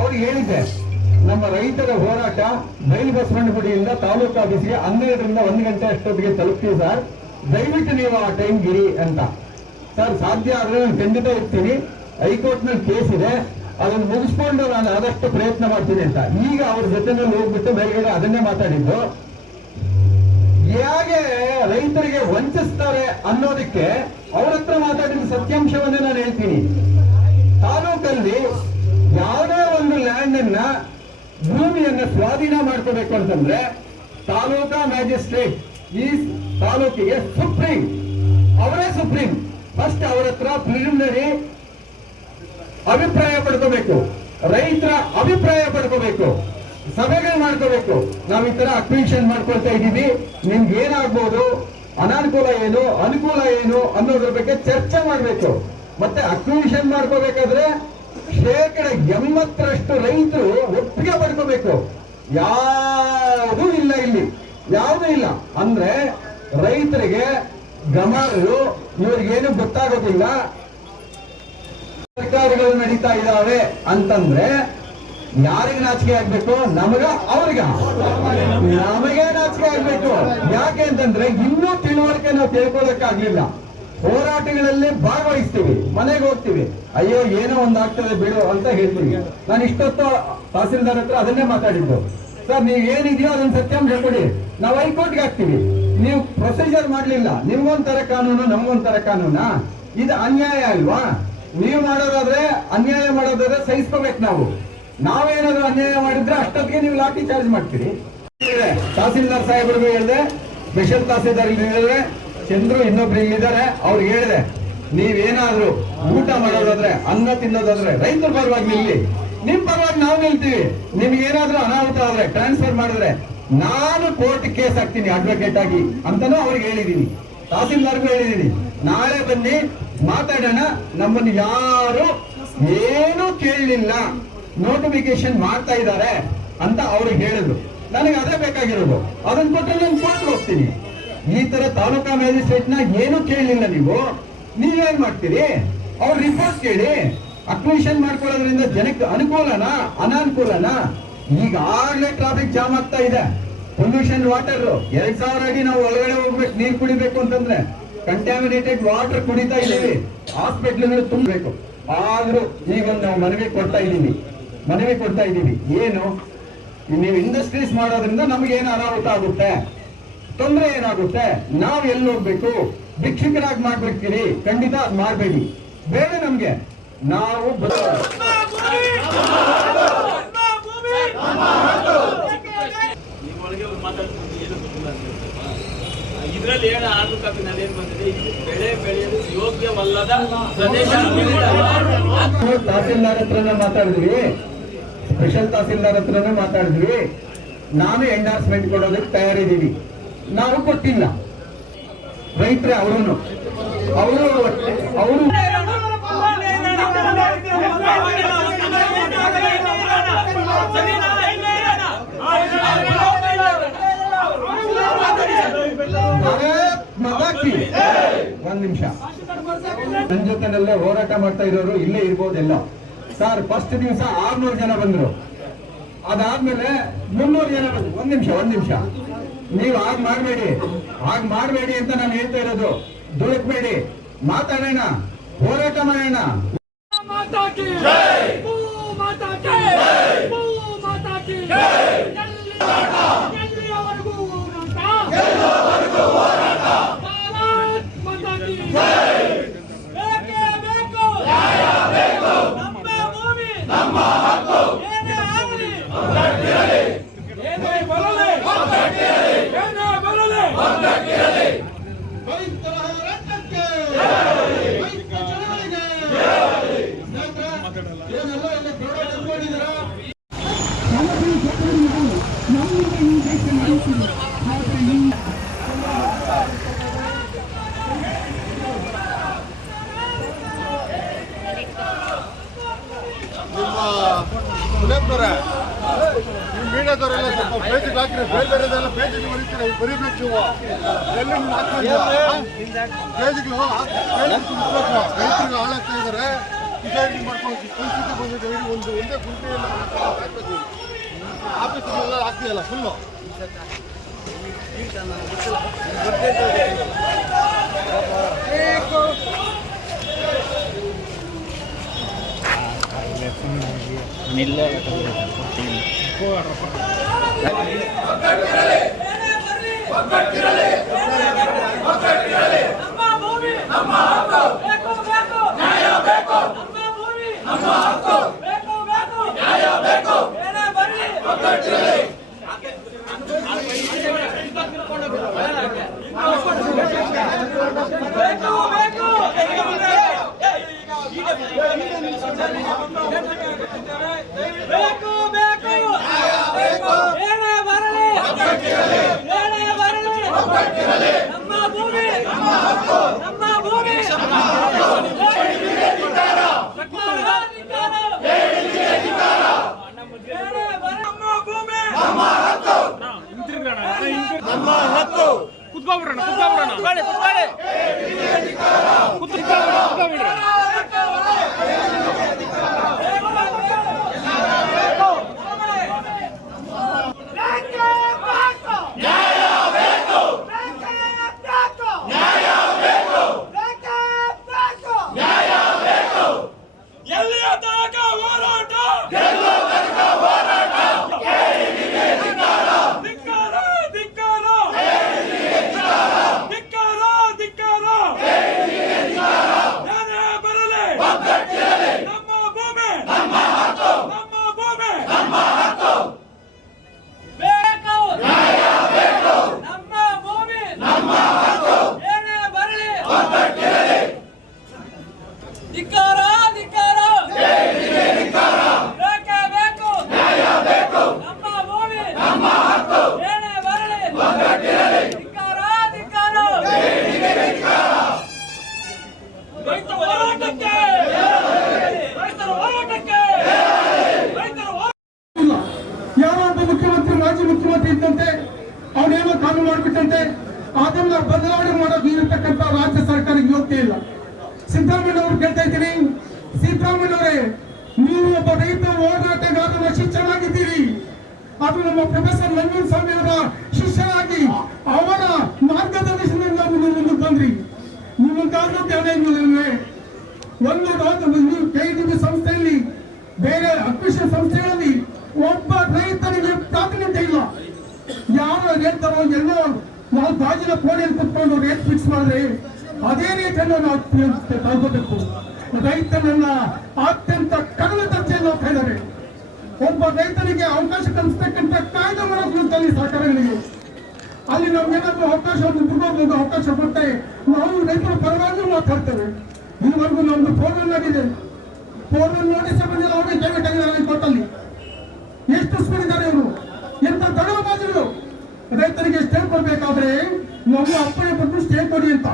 ಅವ್ರಿಗೆ ಹೇಳಿದ್ದೆ, ನಮ್ಮ ರೈತರ ಹೋರಾಟ ಬೈಲು ಬಸವಣ್ಣಗುಡಿಯಿಂದ ತಾಲೂಕು ಆಫೀಸ್ಗೆ 12ರಿಂದ 1 ಗಂಟೆ ಅಷ್ಟೊತ್ತಿಗೆ ತಲುಪ್ತೀವಿ ಸರ್, ದಯವಿಟ್ಟು ನೀವು ಆ ಟೈಮ್ ಗಿರಿ ಅಂತ. ಸರ್, ಸಾಧ್ಯ ಆದ್ರೆ ನಾನು ಖಂಡಿತ ಇರ್ತೀನಿ, ಹೈಕೋರ್ಟ್ ನಲ್ಲಿ ಕೇಸ್ ಇದೆ, ಅದನ್ನು ಮುಗಿಸ್ಕೊಂಡು ನಾನು ಆದಷ್ಟು ಪ್ರಯತ್ನ ಮಾಡ್ತೀನಿ ಅಂತ. ಈಗ ಅವ್ರ ಜೊತೆನಲ್ಲಿ ಹೋಗ್ಬಿಟ್ಟು ಮೇಲ್ಗಡೆ ಅದನ್ನೇ ಮಾತಾಡಿದ್ದು. ಹೇಗೆ ರೈತರಿಗೆ ವಂಚಿಸ್ತಾರೆ ಅನ್ನೋದಕ್ಕೆ ಅವ್ರ ಹತ್ರ ಮಾತಾಡಿದ ಸತ್ಯಾಂಶವನ್ನೇ ನಾನು ಹೇಳ್ತೀನಿ. ತಾಲೂಕಲ್ಲಿ ಯಾವುದೇ ಒಂದು ಲ್ಯಾಂಡ್ ಅನ್ನ, ಭೂಮಿಯನ್ನ ಸ್ವಾಧೀನ ಮಾಡ್ಕೋಬೇಕು ಅಂತಂದ್ರೆ ತಾಲೂಕಾ ಮ್ಯಾಜಿಸ್ಟ್ರೇಟ್ ಈ ತಾಲೂಕಿಗೆ ಸುಪ್ರೀಂ, ಅವರೇ ಸುಪ್ರೀಂ. ಫಸ್ಟ್ ಅವ್ರ ಹತ್ರ ಪ್ರಿಲಿಮಿನರಿ ಅಭಿಪ್ರಾಯ ಪಡ್ಕೋಬೇಕು, ರೈತರ ಅಭಿಪ್ರಾಯ ಪಡ್ಕೋಬೇಕು, ಸಭೆಗಳು ಮಾಡ್ಕೋಬೇಕು. ನಾವ್ ಈ ತರ ಅಕ್ವಿಷನ್ ಮಾಡ್ಕೊಳ್ತಾ ಇದ್ದೀವಿ, ನಿಮ್ಗೆ ಏನಾಗ್ಬೋದು, ಅನಾನುಕೂಲ ಏನು, ಅನುಕೂಲ ಏನು ಅನ್ನೋದ್ರ ಬಗ್ಗೆ ಚರ್ಚೆ ಮಾಡ್ಬೇಕು. ಮತ್ತೆ ಅಕ್ವಿಷನ್ ಮಾಡ್ಕೋಬೇಕಾದ್ರೆ 80% ರೈತರು ಒಪ್ಪಿಗೆ ಪಡ್ಕೋಬೇಕು. ಯಾವುದೂ ಇಲ್ಲ ಇಲ್ಲಿ, ಯಾವುದೂ ಇಲ್ಲ. ಅಂದ್ರೆ ರೈತರಿಗೆ ಗಮನರು ಇವ್ರಿಗೇನು ಗೊತ್ತಾಗೋದಿಲ್ಲ. ಸರ್ಕಾರಗಳು ನಡೀತಾ ಇದಾವೆ ಅಂತಂದ್ರೆ ಯಾರಿಗೆ ನಾಚಿಕೆ ಆಗ್ಬೇಕು? ನಮಗ ಅವ್ರಿಗ? ನಮಗೆ ನಾಚಿಕೆ ಆಗ್ಬೇಕು. ಯಾಕೆ ಅಂತಂದ್ರೆ ಇನ್ನೂ ತಿಳುವಳಿಕೆ ನಾವು ತಿಳ್ಕೊಳ್ಳೋಕ್ಕಾಗ್ಲಿಲ್ಲ. ಹೋರಾಟಗಳಲ್ಲಿ ಭಾಗವಹಿಸ್ತೀವಿ, ಮನೆಗೆ ಹೋಗ್ತೀವಿ, ಅಯ್ಯೋ ಏನೋ ಒಂದಾಗ್ತದೆ ಬಿಡು ಅಂತ ಹೇಳ್ತೀವಿ. ನಾನು ಇಷ್ಟೊತ್ತು ತಹಸೀಲ್ದಾರ್ ಹತ್ರ ಅದನ್ನೇ ಮಾತಾಡಿದ್ದು. ಸರ್, ನೀವ್ ಏನಿದೆಯೋ ಅದನ್ನ ಸತ್ಯಾಂಶ ಕೊಡಿ, ನಾವು ಹೈಕೋರ್ಟ್ಗೆ ಹಾಕ್ತಿವಿ. ನೀವು ಪ್ರೊಸೀಜರ್ ಮಾಡ್ಲಿಲ್ಲ, ನಿಮ್ಗೊಂಥರ ಕಾನೂನು ನಮ್ಗೊಂಥರ ಕಾನೂನಾ? ಇದು ಅನ್ಯಾಯ ಅಲ್ವಾ? ನೀವು ಮಾಡೋದಾದ್ರೆ, ಅನ್ಯಾಯ ಮಾಡೋದಾದ್ರೆ ಸಹಿಸ್ಕೋಬೇಕು. ನಾವೇನಾದ್ರೂ ಅನ್ಯಾಯ ಮಾಡಿದ್ರೆ ಅಷ್ಟೊತ್ತಿಗೆ ನೀವು ಲಾಠಿ ಚಾರ್ಜ್ ಮಾಡ್ತೀರಿ. ತಹಸೀಲ್ದಾರ್ ಸಾಹೇಬ್ರಿಗೂ ಹೇಳಿದೆ, ಸ್ಪೆಷಲ್ ತಹಸೀಲ್ದಾರ್ ಹೇಳಿದ್ರೆ, ಚಂದ್ರು ಇನ್ನೊಬ್ರು ಇಲ್ಲಿದ್ದಾರೆ, ಅವ್ರಿಗೆ ಹೇಳಿದೆ, ನೀವೇನಾದ್ರೂ ಊಟ ಮಾಡೋದಾದ್ರೆ, ಅನ್ನ ತಿನ್ನೋದಾದ್ರೆ ರೈತರ ಪರವಾಗಿ ನಿಲ್ಲಿ, ನಿಮ್ ಪರವಾಗಿ ನಾವು ನಿಲ್ತೀವಿ. ನಿಮ್ಗೇನಾದ್ರೂ ಅನಾಹುತ ಆದ್ರೆ, ಟ್ರಾನ್ಸ್ಫರ್ ಮಾಡಿದ್ರೆ ನಾನು ಕೋರ್ಟ್ ಕೇಸ್ ಹಾಕ್ತೀನಿ ಅಡ್ವೊಕೇಟ್ ಆಗಿ ಅಂತಾನು ಅವ್ರಿಗೆ ಹೇಳಿದೀನಿ, ತಹಸೀಲ್ದಾರ್ಗೂ ಹೇಳಿದೀನಿ. ನಾಳೆ ಬನ್ನಿ ಮಾತಾಡೋಣ. ನಮ್ಮನ್ನು ಯಾರು ಏನು ಕೇಳಲಿಲ್ಲ, ನೋಟಿಫಿಕೇಶನ್ ಮಾಡ್ತಾ ಇದ್ದಾರೆ ಅಂತ ಅವ್ರಿಗೆ ಹೇಳಿದ್ರು. ನನಗೆ ಅದೇ ಬೇಕಾಗಿರೋದು. ಅದನ್ನ ಕೊಟ್ಟರೆ ನಾನು ಕೋರ್ಟ್ಗೆ ಹೋಗ್ತೀನಿ. ಈ ತರ ತಾಲೂಕಾ ಮ್ಯಾಜಿಸ್ಟ್ರೇಟ್ ನ ಏನು ಕೇಳಲಿಲ್ಲ ನೀವೇನ್ ಮಾಡ್ತೀರಿ? ಅವ್ರ ರಿಪೋರ್ಟ್ ಕೇಳಿ. ಅಕ್ವಿಷನ್ ಮಾಡ್ಕೊಳ್ಳೋದ್ರಿಂದ ಜನಕ್ಕೆ ಅನುಕೂಲನಾ ಅನಾನುಕೂಲನಾ? ಈಗಾಗಲೇ ಟ್ರಾಫಿಕ್ ಜಾಮ್ ಆಗ್ತಾ ಇದೆ. ಪೊಲ್ಯೂಷನ್ ವಾಟರ್ 2000 ಅಡಿ ನಾವು ಒಳಗಡೆ ಹೋಗ್ಬೇಕು, ನೀರು ಕುಡಿಬೇಕು ಅಂತಂದ್ರೆ ಕಂಟ್ಯಾಮಿನೇಟೆಡ್ ವಾಟರ್ ಕುಡಿತಾ ಇದ್ದೀವಿ. ಹಾಸ್ಪಿಟ್ಲ್ಗಳು ತುಂಬಬೇಕು. ಆದ್ರೂ ಈಗ ನಾವು ಮನವಿ ಕೊಡ್ತಾ ಇದ್ದೀವಿ. ಏನು, ನೀವು ಇಂಡಸ್ಟ್ರೀಸ್ ಮಾಡೋದ್ರಿಂದ ನಮ್ಗೆ ಏನು ಅನಾಹುತ ಆಗುತ್ತೆ, ತೊಂದರೆ ಏನಾಗುತ್ತೆ? ನಾವ್ ಎಲ್ಲಿ ಹೋಗ್ಬೇಕು? ಭಿಕ್ಷುಕರಾಗಿ ಮಾಡ್ಬಿಡ್ತೀರಿ? ಖಂಡಿತ ಅದ್ ಮಾಡ್ಬೇಡಿ, ಬೇಡ ನಮ್ಗೆ. ನಾವು ಇದರಲ್ಲಿ ಏನು ಆರ್ಡರ್ ಕಾಪಿನಲ್ಲಿ ಏನು ಬಂದಿದೆ, ಬೆಳೆ ಬೆಳೆಯಲು ಯೋಗ್ಯವಲ್ಲದ ಪ್ರದೇಶ. ತಹಸೀಲ್ದಾರ್ ಹತ್ರನೇ ಮಾತಾಡಿದ್ವಿ, ಸ್ಪೆಷಲ್ ತಹಸೀಲ್ದಾರ್ ಹತ್ರನೇ ಮಾತಾಡಿದ್ವಿ. ನಾನು ಎಂಡಾರ್ಸ್ಮೆಂಟ್ ಕೊಡೋದಕ್ಕೆ ತಯಾರಿದ್ದೀವಿ. ನಾವು ಕೊಟ್ಟಿಲ್ಲ, ರೈತರೇ ಅವರು ಒಂದ್ ನಿಮಿಷ, ನನ್ನ ಜೊತೆನಲ್ಲೇ ಹೋರಾಟ ಮಾಡ್ತಾ ಇರೋರು ಇಲ್ಲೇ ಇರ್ಬೋದೆಲ್ಲ. ಸರ್, ಫಸ್ಟ್ ದಿವಸ 600 ಜನ ಬಂದ್ರು, ಅದಾದ್ಮೇಲೆ 300 ಜನ ಬಂದ್ರು. ಒಂದ್ ನಿಮಿಷ, ನೀವು ಹಾಗೆ ಮಾಡಬೇಡಿ ಅಂತ ನಾನು ಹೇಳ್ತಾ ಇರೋದು. ದುಡುಕ್ಬೇಡಿ, ಮಾತಾಡೋಣ, ಹೋರಾಟ ಮಾಡೋಣ. ಮೀಡಿಯಾದವರೆಲ್ಲ ಸ್ವಲ್ಪ ಪೇಜಿಗೆ ಹಾಕಿದ್ರೆ ಬೇರೆದೆಲ್ಲ ಪೇಜಿಗೆ ಬರೀತೀರ, ಬರೀಬೇಕು ನೀವು. ಎಲ್ಲಿ ಪೇಜಿಗೆ ರೈತರಿಗೆ ಹಾಳಾಗ್ತಾ ಇದ್ದಾರೆ. ಡಿಸೈಡ್ ಮಾಡ್ಕೊಂಡು ಪರಿಸ್ಥಿತಿ ಬಂದಿದೆ. ಒಂದೇ ಗುಂಟೆಯಲ್ಲಿ ಆಫೀಸ್ಗಳೆಲ್ಲ ಆಗ್ತಿದೆಯಲ್ಲ ಫುಲ್ಲು. ಧಿಕ್ಕಾರ ಅದನ್ನ ಬದಲಾವಣೆ ಮಾಡೋಕೆ ಇರತಕ್ಕಂತ ರಾಜ್ಯ ಸರ್ಕಾರಕ್ಕೆ ಯೋಗ್ಯತೆ ಇಲ್ಲ. ಸಿದ್ದರಾಮಯ್ಯ ಅವರು ಕೇಳ್ತಾ ಇದ್ದೀನಿ, ಸಿದ್ದರಾಮಯ್ಯ ಅವರೇ, ನೀವು ಒಬ್ಬ ರೈತ ಹೋರಾಟಗಾರನ ಶಿಷ್ಯನಾಗಿದ್ದೀರಿ. ಅದು ನಮ್ಮ ಪ್ರೊಫೆಸರ್ ನಂಜುಂಡಸ್ವಾಮಿ ಅವರ ಶಿಷ್ಯರಾಗಿ ಅವರ ಮಾರ್ಗದರ್ಶನದಿಂದ ನೀವು ಮುಂದೆ ಬಂದ್ರಿ. ನಿಮಗಾದ್ರೂ ಜ್ಞಾನ ಇಲ್ಲವೇ? ನೀವು KTB ಸಂಸ್ಥೆಯಲ್ಲಿ, ಬೇರೆ ಅಕ್ವಿಷನ್ ಸಂಸ್ಥೆಗಳಲ್ಲಿ ಒಬ್ಬ ರೈತನಿಗೆ ಪ್ರಾತಿನಿಧ್ಯ ಇಲ್ಲ. ಯಾರು ಹೇಳ್ತಾರೋ ಎಲ್ಲೋ ನಾವು ಗಾಜಿನ ಕೋಣೆಯಲ್ಲಿ ಕುತ್ಕೊಂಡು ರೇಟ್ ಫಿಕ್ಸ್ ಮಾಡಿದ್ರೆ ಅದೇ ರೇಟನ್ನು ನಾವು ತಗೋಬೇಕು. ರೈತನನ್ನ ಅತ್ಯಂತ ಕಡಿಮೆ ದರ್ಜೆಯಲ್ಲಿ ಹೋಗ್ತಾ ಇದ್ದಾರೆ. ಒಬ್ಬ ರೈತನಿಗೆ ಅವಕಾಶ ಕಲ್ಪಿಸ್ತಕ್ಕಂಥ ಕಾಯ್ದೆ ಮಾಡೋದು ಸರ್ಕಾರಗಳಿಗೆ. ಅಲ್ಲಿ ನಮ್ಗೇನಾದ್ರೂ ಅವಕಾಶ ಬಿಡ್ಬೋದು, ಅವಕಾಶ ಕೊಟ್ಟೆ ನಾವು ರೈತರ ಪರವಾಗಿ ಮಾತಾಡ್ತೇವೆ. ಇದುವರೆಗೂ ನಮ್ದು ಫೋನ್ ಆಗಿದೆ, ಫೋನ್ ನೋಟಿಸ್ ಬಂದಿಲ್ಲ. ಅವ್ರಿಗೆ ಕೈಬಿಟ್ಟು ಆಗಿದ್ದಾರೆ ಕೋರ್ಟಲ್ಲಿ. ಎಷ್ಟು ಸ್ಪೀಡ್ ಇದ್ದಾರೆ ಇವರು, ಎಂತ ದಡವಾಜಿಗಳು. ರೈತರಿಗೆ ಸ್ಟೇ ಕೊಡ್ಬೇಕಾದ್ರೆ ನಮ್ಮ ಅಪ್ಪಣೆ ಕೊಟ್ಟು ಸ್ಟೇ ಕೊಡಿ ಅಂತ.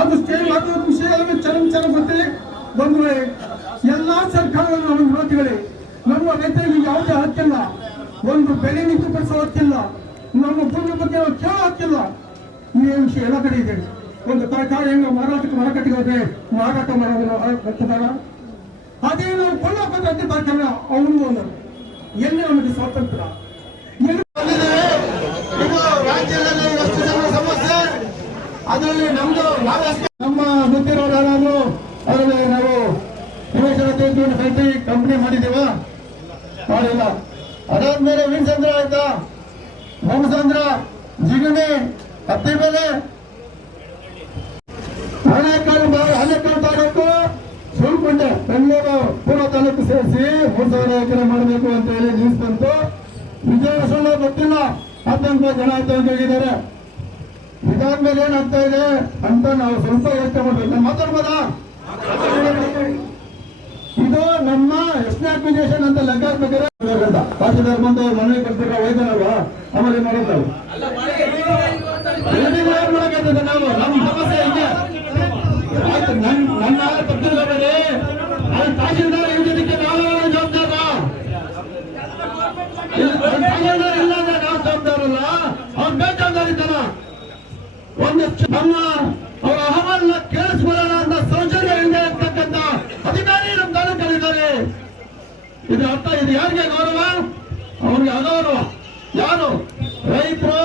ಅದು ಸ್ಟೇ ಮಾಡುವ ವಿಷಯ ಚೆನ್ನಾಗಿ ಗೊತ್ತಿದೆ ಬಂದ್ರೆ ಎಲ್ಲಾ ಸರ್ಕಾರಗಳು ನಮ್ಮ ವಿರೋಧಿಗಳೇ. ನಮ್ಮ ರೈತರಿಗೆ ಯಾವುದೇ ಹಕ್ಕಿಲ್ಲ, ಒಂದು ಬೆಲೆ ನಿಗದಿಪಡಿಸೋ ಹಕ್ಕಿಲ್ಲ, ನಮ್ಮ ಭೂಮಿ ಬಗ್ಗೆ ನಾವು ಕೇಳೋ ಹಕ್ಕಿಲ್ಲ. ಈ ವಿಷಯ ಎಲ್ಲ ಕಡೆ ಇದೆ. ಒಂದು ತರಕಾರಿ ಹೆಂಗ ಮಾರಾಟಕ್ಕೆ ಹೋದ್ರೆ ಮಾರಾಟ ಮಾಡೋದು ಗೊತ್ತದಲ್ಲ, ಅದೇ ನಾವು ಕೊಳ್ಳೋಕೆ ತರಕಾರಿ ಅವನು ಒಂದು ಎಲ್ಲಿ ನಮಗೆ ಸ್ವಾತಂತ್ರ್ಯ ಎಲ್ಲಿ ಬಂದಿದ್ದೇವೆ. ಇದು ರಾಜ್ಯದಲ್ಲಿ ಎಷ್ಟು ಜನ ಸಮಸ್ಯೆ, ಅದರಲ್ಲಿ ನಮ್ದು ನಮ್ಮ ಗೊತ್ತಿರೋರು ಯಾರಾದ್ರು ಅವರಲ್ಲಿ ನಾವು ನಿವೇಶನ ಫ್ಯಾಕ್ಟರಿ ಕಂಪನಿ ಮಾಡಿದ್ದೇವ? ಮಾಡಿಲ್ಲ. ಅದಾದ್ಮೇಲೆ ವಿನ್ಸಂದ್ರ ಆಯ್ತಾ, ಭೂಮಸಂದ್ರ, ಜಿಗಣಿ, ಹತ್ತಿ ಬೆಲೆ, ಹಣೆಕಾಳು ತಾಲೂಕು, ಸುಳ್ಕೊಂಡೆ, ಬೆಂಗಳೂರು ಪೂರ್ವ ತಾಲೂಕು ಸೇರಿಸಿ 3,000 ಎಕರೆ ಮಾಡಬೇಕು ಅಂತ ಹೇಳಿ ನ್ಯೂಸ್ ಬಂತು. ವಿಜಯ ಸುಳ್ಳು ಗೊತ್ತಿಲ್ಲ, 19 ಜನ ಹೋಗಿದ್ದಾರೆ. ಇದಾದ್ಮೇಲೆ ಏನಾಗ್ತಾ ಇದೆ ಅಂತ ನಾವು ಸ್ವಲ್ಪ ಯೋಚನೆ ಮಾಡ್ಬೇಕು. ಮಾತಾಡ್ಬೋದಾ? ಇದು ನಮ್ಮ ಎಷ್ಟನೇ ಅಕ್ವಿಜೇಷನ್ ಅಂತ ಲೆಕ್ಕ ಹಾಕ್ಬೇಕಾದ್ರೆ ತಹಶೀಲ್ದಾರ್ ಬಂದು ಮನವಿ ಕೊಟ್ಬಿಟ್ರೆ ಒಯ್ದನಲ್ವಾ, ಆಮೇಲೆ ಮಾಡೋದು ನಾವು ನಮ್ಮ ಸಮಸ್ಯೆ ಹಿಂಗೆ ಆಯ್ತು. ನನ್ನ ತಪ್ಪಿಲ್ಲಬೇಡಿ, ಅದು ತಹಶೀಲ್ದಾರ್ ಇದ್ದಕ್ಕೆ ನಾವು ಜವಾಬ್ದಾರ. ತಹಶೀಲ್ದಾರ್ ಇಲ್ಲ ಅಂದ್ರೆ ನಾವು ಜವಾಬ್ದಾರಲ್ಲ, ಅವ್ರು ಬೇಜವಾಬ್ದಾರಿತನ. ಒಂದಷ್ಟು ನಮ್ಮ ಅವರ ಅಹವಾಲನ್ನ ಕೇಳಿಸ್ಕೊಳ್ಳೋಣ ಅಂತ ಸೌಜನ್ಯ ಇಲ್ಲದೆ ಇರ್ತಕ್ಕಂಥ ಅಧಿಕಾರಿ ನಮ್ಮ ತಾಲೂಕಲ್ಲಿದ್ದಾರೆ. ಇದು ಅರ್ಥ, ಇದು ಯಾರಿಗೆ ಗೌರವ? ಅವ್ರಿಗೆ ಅಗೌರವ. ಯಾರು ರೈತರು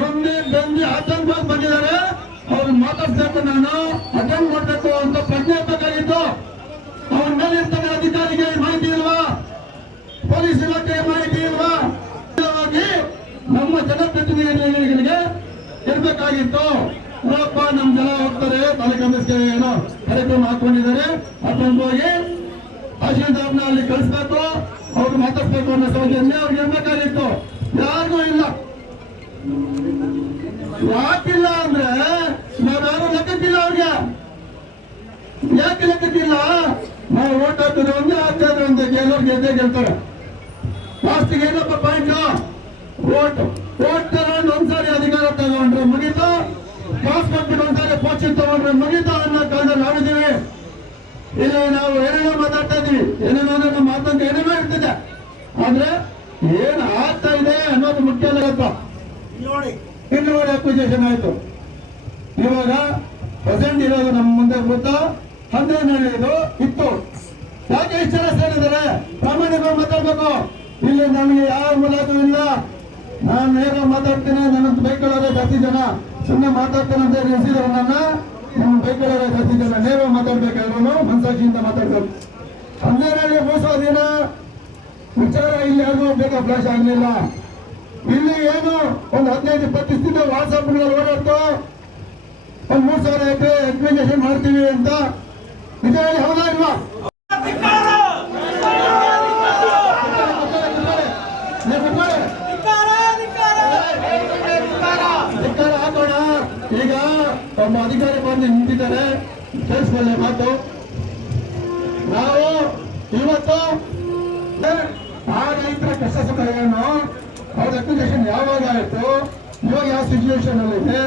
ಮುಂದೆ ಬಂದು ಆತಂಕವಾಗಿ ಬಂದಿದ್ದಾರೆ, ಅವ್ರು ಮಾತಾಡ್ಬೇಕು, ನಾನು ಅಟೆಂಡ್ ಮಾಡಬೇಕು ಅಂತ ಪ್ರಜ್ಞೆ ಬೇಕಾಗಿತ್ತು. ಅವ್ರ ಮೇಲೆ ಇರ್ತಕ್ಕಂಥ ಅಧಿಕಾರಿಗೆ ಮಾಹಿತಿ ಇಲ್ವಾ? ಪೊಲೀಸ್ ಇಲಾಖೆಗೆ ಮಾಹಿತಿ ಇಲ್ವಾ? ನಮ್ಮ ಜನಪ್ರತಿನಿಧಿಗಳಿಗೆ ಇರ್ಬೇಕಾಗಿತ್ತು. ನೋಡಪ್ಪ, ನಮ್ ಜನ ಹೋಗ್ತಾರೆ, ತಾಲೂಕು ಏನೋ ಕಾರ್ಯಕ್ರಮ ಹಾಕೊಂಡಿದ್ದಾರೆ, ಹಾಕೊಂಡು ಹೋಗಿ ತಹಶೀಲ್ದಾರ್ನ ಅಲ್ಲಿ ಕಳಿಸ್ಬೇಕು, ಅವ್ರು ಮಾತಾಡ್ಬೇಕು ಅನ್ನೋ ಸೌಜನ್ಯ ಅವ್ರಿಗೆ ಇರ್ಬೇಕಾಗಿತ್ತು. ಯಾರಿಗೂ ಇಲ್ಲ. ಯಾಕಿಲ್ಲ ಅಂದ್ರೆ ನಾವ್ಯಾರು ಲೆಕ್ಕಕ್ಕಿಲ್ಲ ಅವ್ರಿಗೆ. ಯಾಕೆ ಲೆಕ್ಕಕ್ಕಿಲ್ಲ? ನಾವು ಓಟ್ ಹಾಕಿದ್ರೆ ಒಂದೇ, ಹಾಕಿದ್ರೆ ಒಂದೇ, ಗೆಲ್ಲೋರು ಗೆದ್ದೇ ಗೆಲ್ತಾರೆ. ಲಾಸ್ಟಿಗೆ ಏನಪ್ಪ ಪಾಯಿಂಟ್? ಓಟ್ ತಗೊಂಡು ಒಂದ್ಸಾರಿ ಅಧಿಕಾರ ತಗೊಂಡ್ರೆ ಮುಗೀತು, ಕಾಸು ಕೊಟ್ಬಿಟ್ಟು ಒಂದ್ಸಾರಿ ಪೋಷನ್ ತಗೊಂಡ್ರೆ ಮುಗೀತು ಅನ್ನೋ ಕಾಲದಲ್ಲಿ ನಾವಿದ್ದೀವಿ. ಇಲ್ಲ ನಾವು ಏನೇನೋ ಮಾತಾಡ್ತಾ ಇದೀವಿ, ಏನೇನೋ ನಮ್ಮ ಮಾತಂತ ಏನೇನೋ ಇರ್ತಿದೆ, ಆದ್ರೆ ಏನ್ ಆಗ್ತಾ ಇದೆ ಅನ್ನೋದು ಮುಖ್ಯ ಅಲ್ಲಪ್ಪ. ಇನ್ನೂರು ಅಕ್ವಿಜೇಷನ್ ಆಯ್ತು. ಇವಾಗ ಪ್ರೆಸೆಂಟ್ ಇರೋದು ನಮ್ಮ ಮುಂದೆ ಗೊತ್ತಾ 12 ಇತ್ತು. ಯಾಕೆ ಇಷ್ಟು ಜನ ಸೇರಿದ್ದಾರೆ? ಪ್ರಾಮಾಣಿಕವಾಗಿ ಮಾತಾಡ್ಬೇಕು. ಇಲ್ಲಿ ನನಗೆ ಯಾವ ಮೂಲಕೂ ಇಲ್ಲ, ನಾನು ನೇರ ಮಾತಾಡ್ತೀನಿ. ನನ್ನ ಬೈಕೊಳ್ಳೋರೆ ಜಾಸ್ತಿ ಜನ, ಸುಮ್ಮನೆ ಮಾತಾಡ್ತೇನೆ ಅಂತ ನಿಲ್ಸಿದ್ರು ನನ್ನ. ನಿಮ್ಮ ಬೈಕೊಳ್ಳೋರೆ ಜಾಸ್ತಿ ಜನ, ನೇರ ಮಾತಾಡ್ಬೇಕಾದ್ರು ಮನಸಾಕ್ಷಿಯಿಂದ ಮಾತಾಡ್ಬೇಕು. 12 ಮೋಸೋದಿನ ವಿಚಾರ ಇಲ್ಲಿ ಯಾರಿಗೂ ಬೇಕಾ ಫ್ಲಾಶ್ ಆಗ್ಲಿಲ್ಲ. ಇಲ್ಲಿ ಏನು ಒಂದು 15-20 ದಿನ ವಾಟ್ಸಾಪ್ಗಳಲ್ಲಿ ಓಡಾಡ್ತು, ಒಂದು 3,000 ಎಕರೆ ಅಕ್ವಿಜೇಷನ್ ಮಾಡ್ತೀವಿ ಅಂತ. ನಿಜವಾಗಿ ಹೌದಾ ಇಲ್ವಾ? ಹಾಕೋಣ. ಈಗ ಒಬ್ಬ ಅಧಿಕಾರಿ ಬಂದು ನಿಂತಿದ್ದಾರೆ, ಕೇಳಿಸ್ಕೊಳ್ಳಿ ಮಾತು. ನಾವು ಇವತ್ತು ಆ ರೈತರ ಕಷ್ಟ ಸುಖ ಏನು, ಅವ್ರ ಅಕ್ವಿಜೇಷನ್ ಯಾವಾಗ ಆಯ್ತು, ಇವಾಗ ಯಾವ ಸಿಚುವೇಶನ್ ಅಲ್ಲಿ ಇದೆ,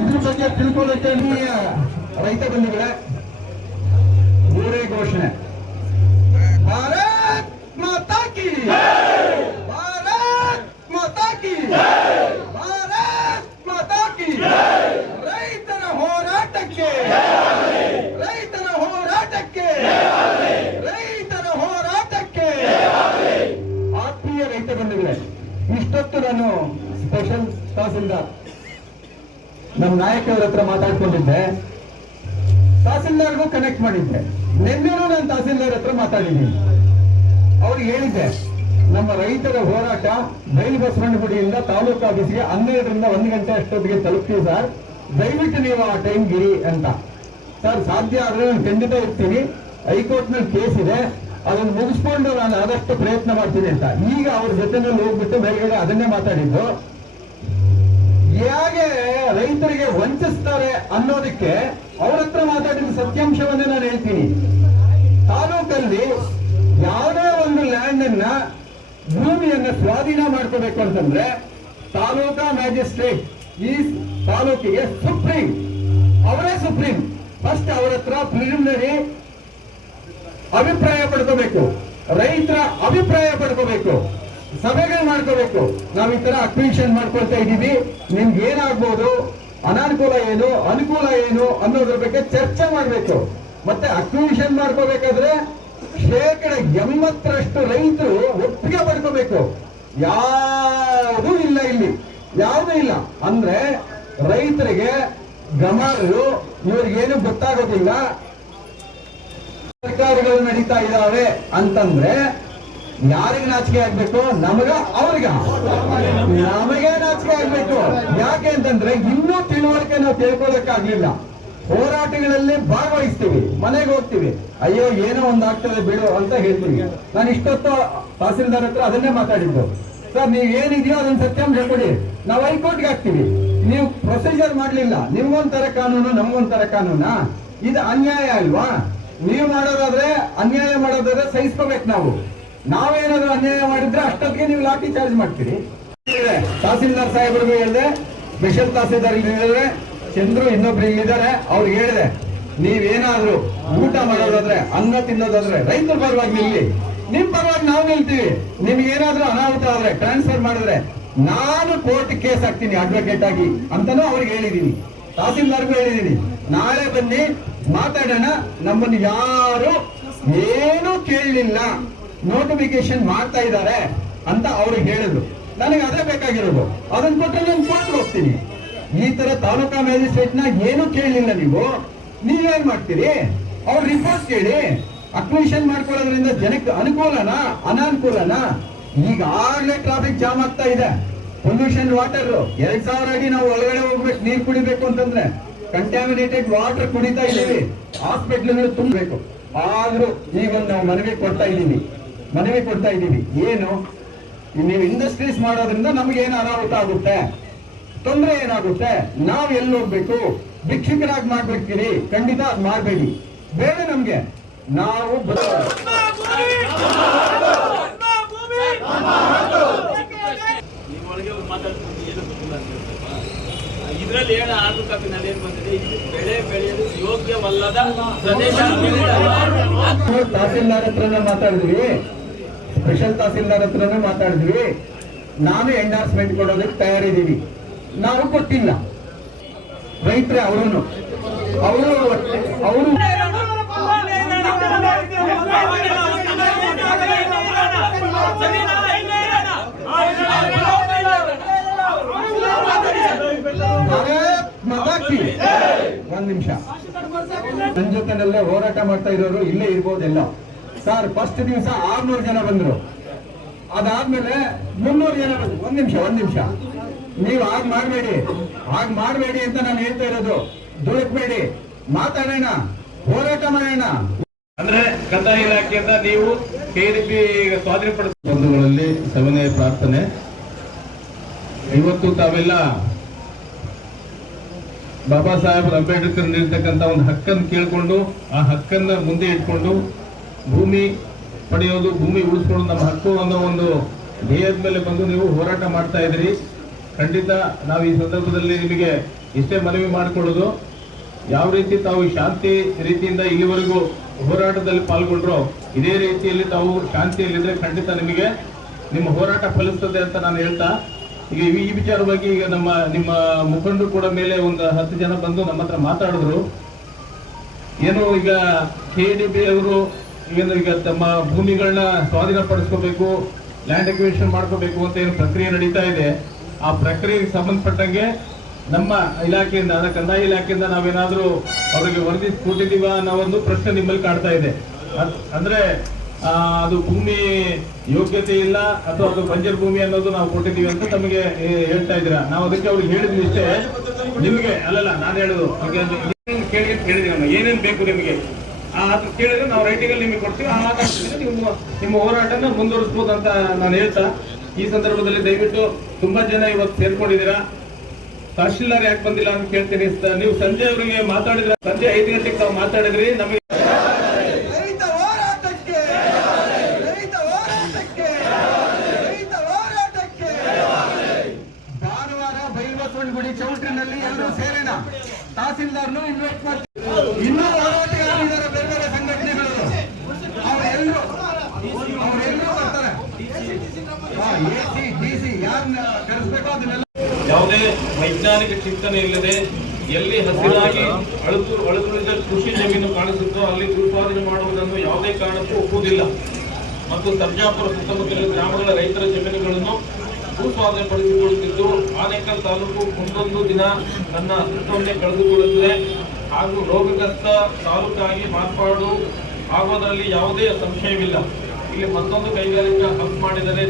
ಇದ್ರ ಬಗ್ಗೆ ತಿಳ್ಕೊಳ್ಳೋಕೆ ರೈತ ಬಂಧುಗಳೇ, ಮೂರೇ ಘೋಷಣೆ. ಭಾರತ್ ಮಾತಾ ಕಿ, ಭಾರತ್ ಮಾತಾ ಕಿ, ಭಾರತ್ ನಾನು ಸ್ಪೆಷಲ್ ತಹಸೀಲ್ದಾರ್ ನಮ್ಮ ನಾಯಕರ ಹತ್ರ ಮಾತಾಡ್ಕೊಂಡಿದ್ದೆ, ತಹಸೀಲ್ದಾರ್ಗೂ ಕನೆಕ್ಟ್ ಮಾಡಿದ್ದೆ. ನಿನ್ನೆನೂ ನಾನು ತಹಸೀಲ್ದಾರ್ ಹತ್ರ ಮಾತಾಡಿದ್ದೀನಿ. ಅವ್ರಿಗೆ ಹೇಳಿದ್ದೆ, ನಮ್ಮ ರೈತರ ಹೋರಾಟ ಬೈಲು ಬಸವನಗುಡಿಯಿಂದ ತಾಲೂಕು ಆಫೀಸ್ಗೆ 12ರಿಂದ 1 ಗಂಟೆ ಅಷ್ಟೊತ್ತಿಗೆ ತಲುಪ್ತೀವಿ ಸರ್, ದಯವಿಟ್ಟು ನೀವು ಆ ಟೈಮ್ ಗಿರಿ ಅಂತ. ಸರ್ ಸಾಧ್ಯ ಆದ್ರೆ ನಾನು ಖಂಡಿತ ಇರ್ತೀನಿ, ಹೈಕೋರ್ಟ್ ನಲ್ಲಿ ಕೇಸ್ ಇದೆ, ಅದನ್ನು ಮುಗಿಸ್ಕೊಂಡು ನಾನು ಆದಷ್ಟು ಪ್ರಯತ್ನ ಮಾಡ್ತೀನಿ ಅಂತ. ಈಗ ಅವ್ರ ಜೊತೆನಲ್ಲಿ ಹೋಗ್ಬಿಟ್ಟು ಮೇಲ್ಗಡೆ ಅದನ್ನೇ ಮಾತಾಡಿದ್ದು. ಹೇಗೆ ರೈತರಿಗೆ ವಂಚಿಸ್ತಾರೆ ಅನ್ನೋದಕ್ಕೆ ಅವ್ರ ಹತ್ರ ಮಾತಾಡಿದ ಸತ್ಯಾಂಶವನ್ನೇ ನಾನು ಹೇಳ್ತೀನಿ. ತಾಲೂಕಲ್ಲಿ ಯಾವುದೇ ಒಂದು ಲ್ಯಾಂಡ್ ಅನ್ನ ಭೂಮಿಯನ್ನ ಸ್ವಾಧೀನ ಮಾಡ್ಕೋಬೇಕು ಅಂತಂದ್ರೆ ತಾಲೂಕಾ ಮ್ಯಾಜಿಸ್ಟ್ರೇಟ್ ಈ ತಾಲೂಕಿಗೆ ಸುಪ್ರೀಂ, ಅವರೇ ಸುಪ್ರೀಂ. ಫಸ್ಟ್ ಅವ್ರ ಹತ್ರ ಪ್ರಿಲಿಮಿನರಿ ಅಭಿಪ್ರಾಯ ಪಡ್ಕೋಬೇಕು, ರೈತರ ಅಭಿಪ್ರಾಯ ಪಡ್ಕೋಬೇಕು, ಸಭೆಗಳು ಮಾಡ್ಕೋಬೇಕು. ನಾವ್ ಈ ತರ ಅಕ್ವಿಷನ್ ಮಾಡ್ಕೊಳ್ತಾ ಇದ್ದೀವಿ, ನಿಮ್ಗೆ ಏನಾಗ್ಬೋದು, ಅನಾನುಕೂಲ ಏನು ಅನುಕೂಲ ಏನು ಅನ್ನೋದ್ರ ಬಗ್ಗೆ ಚರ್ಚೆ ಮಾಡ್ಬೇಕು. ಮತ್ತೆ ಅಕ್ವಿಷನ್ ಮಾಡ್ಕೋಬೇಕಾದ್ರೆ 80% ರೈತರು ಒಪ್ಪಿಗೆ ಪಡ್ಕೋಬೇಕು. ಯಾವುದೂ ಇಲ್ಲ ಇಲ್ಲಿ, ಯಾವುದೂ ಇಲ್ಲ ಅಂದ್ರೆ ರೈತರಿಗೆ ಗಮರು ಇವ್ರಿಗೇನು ಗೊತ್ತಾಗೋದಿಲ್ಲ. ಸರ್ಕಾರಗಳು ನಡೀತಾ ಇದಾವೆ ಅಂತಂದ್ರೆ ಯಾರಿಗೆ ನಾಚಿಕೆ ಆಗ್ಬೇಕು? ನಮಗ ಅವ್ರಿಗ? ನಮಗೆ ನಾಚಿಕೆ ಆಗ್ಬೇಕು. ಯಾಕೆ ಅಂತಂದ್ರೆ ಇನ್ನೂ ತಿಳುವಳಿಕೆ ನಾವು ತಿಳ್ಕೊಳ್ಳೋಕ್ಕಾಗ್ಲಿಲ್ಲ. ಹೋರಾಟಗಳಲ್ಲಿ ಭಾಗವಹಿಸ್ತೀವಿ, ಮನೆಗೆ ಹೋಗ್ತೀವಿ, ಅಯ್ಯೋ ಏನೋ ಒಂದಾಗ್ತದೆ ಬಿಡು ಅಂತ ಹೇಳ್ತೀವಿ. ನಾನು ಇಷ್ಟೊತ್ತು ತಹಸೀಲ್ದಾರ್ ಹತ್ರ ಅದನ್ನೇ ಮಾತಾಡಿದ್ದು. ಸರ್ ನೀವು ಏನಿದೆಯೋ ಅದನ್ನ ಸತ್ಯಾಂಶ ಕೊಡಿ, ನಾವು ಹೈಕೋರ್ಟ್ಗೆ ಹಾಕ್ತೀವಿ. ನೀವು ಪ್ರೊಸೀಜರ್ ಮಾಡ್ಲಿಲ್ಲ, ನಿಮ್ಗೊಂಥರ ಕಾನೂನು ನಮ್ಗೊಂಥರ ಕಾನೂನಾ? ಇದು ಅನ್ಯಾಯ ಅಲ್ವಾ? ನೀವು ಮಾಡೋದಾದ್ರೆ ಅನ್ಯಾಯ ಮಾಡೋದಾದ್ರೆ ಸಹಿಸ್ಕೋಬೇಕು. ನಾವೇನಾದ್ರೂ ಅನ್ಯಾಯ ಮಾಡಿದ್ರೆ ಅಷ್ಟೊತ್ತಿಗೆ ನೀವು ಲಾಠಿ ಚಾರ್ಜ್ ಮಾಡ್ತೀರಿ. ತಹಸೀಲ್ದಾರ್ ಸಾಹೇಬ್ರಿಗೂ ಹೇಳಿದೆ, ಸ್ಪೆಷಲ್ ತಹಸೀಲ್ದಾರ್ ಹೇಳಿದ್ರೆ, ಚಂದ್ರು ಇನ್ನೊಬ್ರು ಇಲ್ಲಿದ್ದಾರೆ, ಅವ್ರಿಗೆ ಹೇಳಿದೆ, ನೀವೇನಾದ್ರೂ ಊಟ ಮಾಡೋದಾದ್ರೆ ಅನ್ನ ತಿನ್ನೋದಾದ್ರೆ ರೈತರ ಪರವಾಗಿ ನಿಲ್ಲಿ, ನಿಮ್ ಪರವಾಗಿ ನಾವು ನಿಲ್ತೀವಿ. ನಿಮ್ಗೆ ಏನಾದ್ರೂ ಅನಾಹುತ ಆದ್ರೆ ಟ್ರಾನ್ಸ್ಫರ್ ಮಾಡಿದ್ರೆ ನಾನು ಕೋರ್ಟ್ ಕೇಸ್ ಹಾಕ್ತೀನಿ ಅಡ್ವೊಕೇಟ್ ಆಗಿ ಅಂತಾನೂ ಅವ್ರಿಗೆ ಹೇಳಿದೀನಿ, ತಹಸೀಲ್ದಾರ್ಗೂ ಹೇಳಿದೀನಿ. ನಾಳೆ ಬನ್ನಿ ಮಾತಾಡೋಣ. ನಮ್ಮನ್ನು ಯಾರು ಏನು ಕೇಳಲಿಲ್ಲ, ನೋಟಿಫಿಕೇಶನ್ ಮಾಡ್ತಾ ಇದ್ದಾರೆ ಅಂತ ಅವ್ರಿಗೆ ಹೇಳಿದ್ರು. ನನಗೆ ಅದೇ ಬೇಕಾಗಿರೋದು, ಅದನ್ನ ಕೊಟ್ಟರೆ ನಾನು ಕೋರ್ಟ್ಗೆ ಹೋಗ್ತೀನಿ. ಈ ತರ ತಾಲೂಕಾ ಮ್ಯಾಜಿಸ್ಟ್ರೇಟ್ ನ ಏನು ಕೇಳಲಿಲ್ಲ ನೀವೇನ್ ಮಾಡ್ತೀರಿ? ಅವ್ರ ರಿಪೋರ್ಟ್ ಕೇಳಿ. ಅಕ್ವಿಷನ್ ಮಾಡ್ಕೊಳ್ಳೋದ್ರಿಂದ ಜನಕ್ಕೆ ಅನುಕೂಲನಾ ಅನಾನುಕೂಲನಾ? ಈಗಾಗಲೇ ಟ್ರಾಫಿಕ್ ಜಾಮ್ ಆಗ್ತಾ ಇದೆ. ಪೊಲ್ಯೂಷನ್ ವಾಟರ್ 2000 ಆಗಿ ನಾವು ಒಳಗಡೆ ಹೋಗ್ಬೇಕು, ನೀರು ಕುಡಿಬೇಕು ಅಂತಂದ್ರೆ ಕಂಟ್ಯಾಮಿನೇಟೆಡ್ ವಾಟರ್ ಕುಡಿತಾ ಇದ್ದೀವಿ, ಹಾಸ್ಪಿಟ್ಲ್ಗಳು ತುಂಬಬೇಕು. ಆದ್ರೂ ಈಗ ನಾವು ಮನವಿ ಕೊಡ್ತಾ ಇದ್ದೀವಿ ಏನು, ನೀವು ಇಂಡಸ್ಟ್ರೀಸ್ ಮಾಡೋದ್ರಿಂದ ನಮ್ಗೆ ಏನು ಅನಾಹುತ ಆಗುತ್ತೆ, ತೊಂದರೆ ಏನಾಗುತ್ತೆ, ನಾವ್ ಎಲ್ಲಿ ಹೋಗ್ಬೇಕು? ಭಿಕ್ಷುಕರಾಗಿ ಮಾಡ್ಬೇಕಿರಿ, ಖಂಡಿತ ಅದ್ ಮಾಡ್ಬೇಡಿ, ಬೇಡ ನಮ್ಗೆ. ನಾವು ಇದರಲ್ಲಿ ಏನು ಆರ್ಡರ್ ಕಾಪಿನಲ್ಲಿ ಏನ್ ಬಂದಿದೆ, ಬೆಳೆ ಬೆಳೆಯಲು ಯೋಗ್ಯವಲ್ಲದ ಪ್ರದೇಶ. ತಹಸೀಲ್ದಾರ್ ಹತ್ರನೇ ಮಾತಾಡಿದ್ವಿ, ಸ್ಪೆಷಲ್ ತಹಸೀಲ್ದಾರ್ ಹತ್ರನೇ ಮಾತಾಡಿದ್ವಿ. ನಾನು ಎಂಡಾರ್ಸ್ಮೆಂಟ್ ಕೊಡೋದಕ್ಕೆ ತಯಾರಿದ್ದೀವಿ. ನಾವು ಕೊಟ್ಟಿಲ್ಲ, ರೈತರೇ ಅವರು ಒಂದ್ ನಿಮಿಷ, ನನ್ನ ಜೊತೆನಲ್ಲೇ ಹೋರಾಟ ಮಾಡ್ತಾ ಇರೋರು ಇಲ್ಲೇ ಇರ್ಬೋದೆಲ್ಲ. ಸರ್ ಫಸ್ಟ್ ದಿವಸ 600 ಜನ ಬಂದ್ರು, ಅದಾದ್ಮೇಲೆ 300 ಜನ ಬಂದ್ರು. ಒಂದ್ ನಿಮಿಷ, ನೀವು ಹಾಗೆ ಮಾಡಬೇಡಿ ಅಂತ ನಾನು ಹೇಳ್ತಾ ಇರೋದು. ದುಡುಕ್ಬೇಡಿ, ಮಾತಾಡೋಣ, ಹೋರಾಟ ಮಾಡೋಣ. ಅಂದ್ರೆ ಕಂದಾಯ ಇಲಾಖೆಯಿಂದ ನೀವು KDP ಸ್ವಾಧೀನಪಡಿಸಿಕೊಳ್ಳುವಲ್ಲಿ ಸವಿನಯ ಪ್ರಾರ್ಥನೆ. ಇವತ್ತು ತಾವೆಲ್ಲ ಬಾಬಾ ಸಾಹೇಬ್ ಅಂಬೇಡ್ಕರ್ ನೀಡಿರ್ತಕ್ಕಂಥ ಒಂದು ಹಕ್ಕನ್ನು ಕೇಳಿಕೊಂಡು ಆ ಹಕ್ಕನ್ನ ಮುಂದೆ ಇಟ್ಕೊಂಡು ಭೂಮಿ ಪಡೆಯೋದು, ಭೂಮಿ ಉಳಿಸ್ಕೊಳ್ಳೋದು ನಮ್ಮ ಹಕ್ಕು ಅನ್ನೋ ಒಂದು ಧ್ಯೇಯದ ಮೇಲೆ ಬಂದು ನೀವು ಹೋರಾಟ ಮಾಡ್ತಾ ಇದ್ದೀರಿ. ಖಂಡಿತ ನಾವು ಈ ಸಂದರ್ಭದಲ್ಲಿ ನಿಮಗೆ ಇಷ್ಟೇ ಮನವಿ ಮಾಡಿಕೊಳ್ಳೋದು, ಯಾವ ರೀತಿ ತಾವು ಶಾಂತಿ ರೀತಿಯಿಂದ ಇಲ್ಲಿವರೆಗೂ ಹೋರಾಟದಲ್ಲಿ ಪಾಲ್ಗೊಂಡ್ರೋ ಇದೇ ರೀತಿಯಲ್ಲಿ ತಾವು ಶಾಂತಿಯಲ್ಲಿದ್ರೆ ಖಂಡಿತ ನಿಮಗೆ ನಿಮ್ಮ ಹೋರಾಟ ಫಲಿಸ್ತದೆ ಅಂತ ನಾನು ಹೇಳ್ತಾ, ಈಗ ಈ ವಿಚಾರವಾಗಿ ಈಗ ನಿಮ್ಮ ಮುಖಂಡರು ಕೂಡ ಮೇಲೆ ಒಂದು 10 ಜನ ಬಂದು ನಮ್ಮ ಹತ್ರ ಮಾತಾಡಿದ್ರು. ಏನು ಈಗ KDP ಅವರು ಈಗ ತಮ್ಮ ಭೂಮಿಗಳನ್ನ ಸ್ವಾಧೀನಪಡಿಸ್ಕೋಬೇಕು, ಲ್ಯಾಂಡ್ ಅಕ್ವಿಸಿಷನ್ ಮಾಡ್ಕೋಬೇಕು ಅಂತ ಏನು ಪ್ರಕ್ರಿಯೆ ನಡೀತಾ ಇದೆ, ಆ ಪ್ರಕ್ರಿಯೆಗೆ ಸಂಬಂಧಪಟ್ಟಂಗೆ ನಮ್ಮ ಇಲಾಖೆಯಿಂದ ಅಂದ್ರೆ ಕಂದಾಯ ಇಲಾಖೆಯಿಂದ ನಾವೇನಾದ್ರೂ ಅವರಿಗೆ ವರದಿ ಕೊಟ್ಟಿದ್ದೀವ ಅನ್ನೋ ಒಂದು ಪ್ರಶ್ನೆ ನಿಮ್ಮಲ್ಲಿ ಕಾಡ್ತಾ ಇದೆ. ಅಂದ್ರೆ ಅದು ಭೂಮಿ ಯೋಗ್ಯತೆ ಇಲ್ಲ ಅಥವಾ ಅದು ಬಂಜರ್ ಭೂಮಿ ಅನ್ನೋದು ನಾವು ಕೊಟ್ಟಿದ್ದೀವಿ ಅಂತ ತಮಗೆ ಹೇಳ್ತಾ ಇದ್ದೀರಾ. ನಾವು ಅದಕ್ಕೆ ಅವ್ರಿಗೆ ಹೇಳಿದ್ವಿ ಇಷ್ಟೇ, ನಿಮಗೆ ಅಲ್ಲಲ್ಲ ನಾನು ಹೇಳುದು ಕೇಳಿದೀವಿ ಏನೇನ್ ಬೇಕು ನಿಮಗೆ ಅದು ಕೇಳಿದ್ರೆ ನಾವು ರೈಟಿಂಗ್ ಅಲ್ಲಿ ನಿಮಗೆ ಕೊಡ್ತೀವಿ. ಆ ನಿಮ್ಮ ಹೋರಾಟನ ಮುಂದುವರಿಸಬಹುದು ಅಂತ ನಾನು ಹೇಳ್ತಾ, ಈ ಸಂದರ್ಭದಲ್ಲಿ ದಯವಿಟ್ಟು ತುಂಬಾ ಜನ ಇವತ್ತು ಸೇರ್ಕೊಂಡಿದ್ದೀರಾ. ತಹಶೀಲ್ದಾರ್ ಯಾಕೆ ಬಂದಿಲ್ಲ ಅಂತ ಕೇಳ್ತೀನಿ. ನೀವು ಸಂಜೆ ಅವರಿಗೆ ಮಾತಾಡಿದ್ರೆ, ಸಂಜೆ 5 ಗಂಟೆಗೆ ತಾವು ಮಾತಾಡಿದ್ರಿ. ನಮಗೆ ಭಾನುವಾರ ಬೈಲ್ಬಸವನಗುಡಿ ಚೌಟ್ರಿನಲ್ಲಿ ಎಲ್ಲರೂ ಸೇರೋಣ. ತಹಸೀಲ್ದಾರ್ನು ಇನ್ವೈಟ್ ಮಾಡ್ತೀವಿ. ಇನ್ನೂ ಹೋರಾಟಗಾರರಿದ್ದಾರೆ ಬೇರೆ ಬೇರೆ ಸಂಘಟನೆಗಳು, ಅವರೆಲ್ಲರೂ ಬರ್ತಾರೆ. AC, DC ಯಾರನ್ನ ಕರೆಸ್ಬೇಕು ಅದನ್ನೆಲ್ಲ ಯಾವುದೇ ವೈಜ್ಞಾನಿಕ ಚಿಂತನೆ ಇಲ್ಲದೆ ಎಲ್ಲಿ ಹಸಿರಾಗಿ ಅಳದುಳಿದ ಕೃಷಿ ಜಮೀನು ಕಾಣಿಸುತ್ತೋ ಅಲ್ಲಿ ಭೂಸ್ವಾಧೀನ ಮಾಡುವುದನ್ನು ಯಾವುದೇ ಕಾರಣಕ್ಕೂ ಒಪ್ಪುವುದಿಲ್ಲ. ಮತ್ತು ಸರ್ಜಾಪುರ ಸುತ್ತಮುತ್ತಲಿನ ಗ್ರಾಮಗಳ ರೈತರ ಜಮೀನುಗಳನ್ನು ಭೂಸ್ವಾಧೀನಪಡಿಸಿಕೊಳ್ಳುತ್ತಿದ್ದು ಆನೇಕಲ್ ತಾಲೂಕು ಮುಂದೊಂದು ದಿನ ತನ್ನ ಅಸ್ತಿತ್ವವನ್ನೇ ಕಳೆದುಕೊಳ್ಳುತ್ತದೆ ಹಾಗೂ ರೋಗಗ್ರಸ್ತ ತಾಲೂಕಾಗಿ ಮಾರ್ಪಾಡು ಆಗೋದರಲ್ಲಿ ಯಾವುದೇ ಸಂಶಯವಿಲ್ಲ. ಇಲ್ಲಿ ಮತ್ತೊಂದು ಕೈಗಾರಿಕಾ ಹಬ್ ಮಾಡಿದರೆ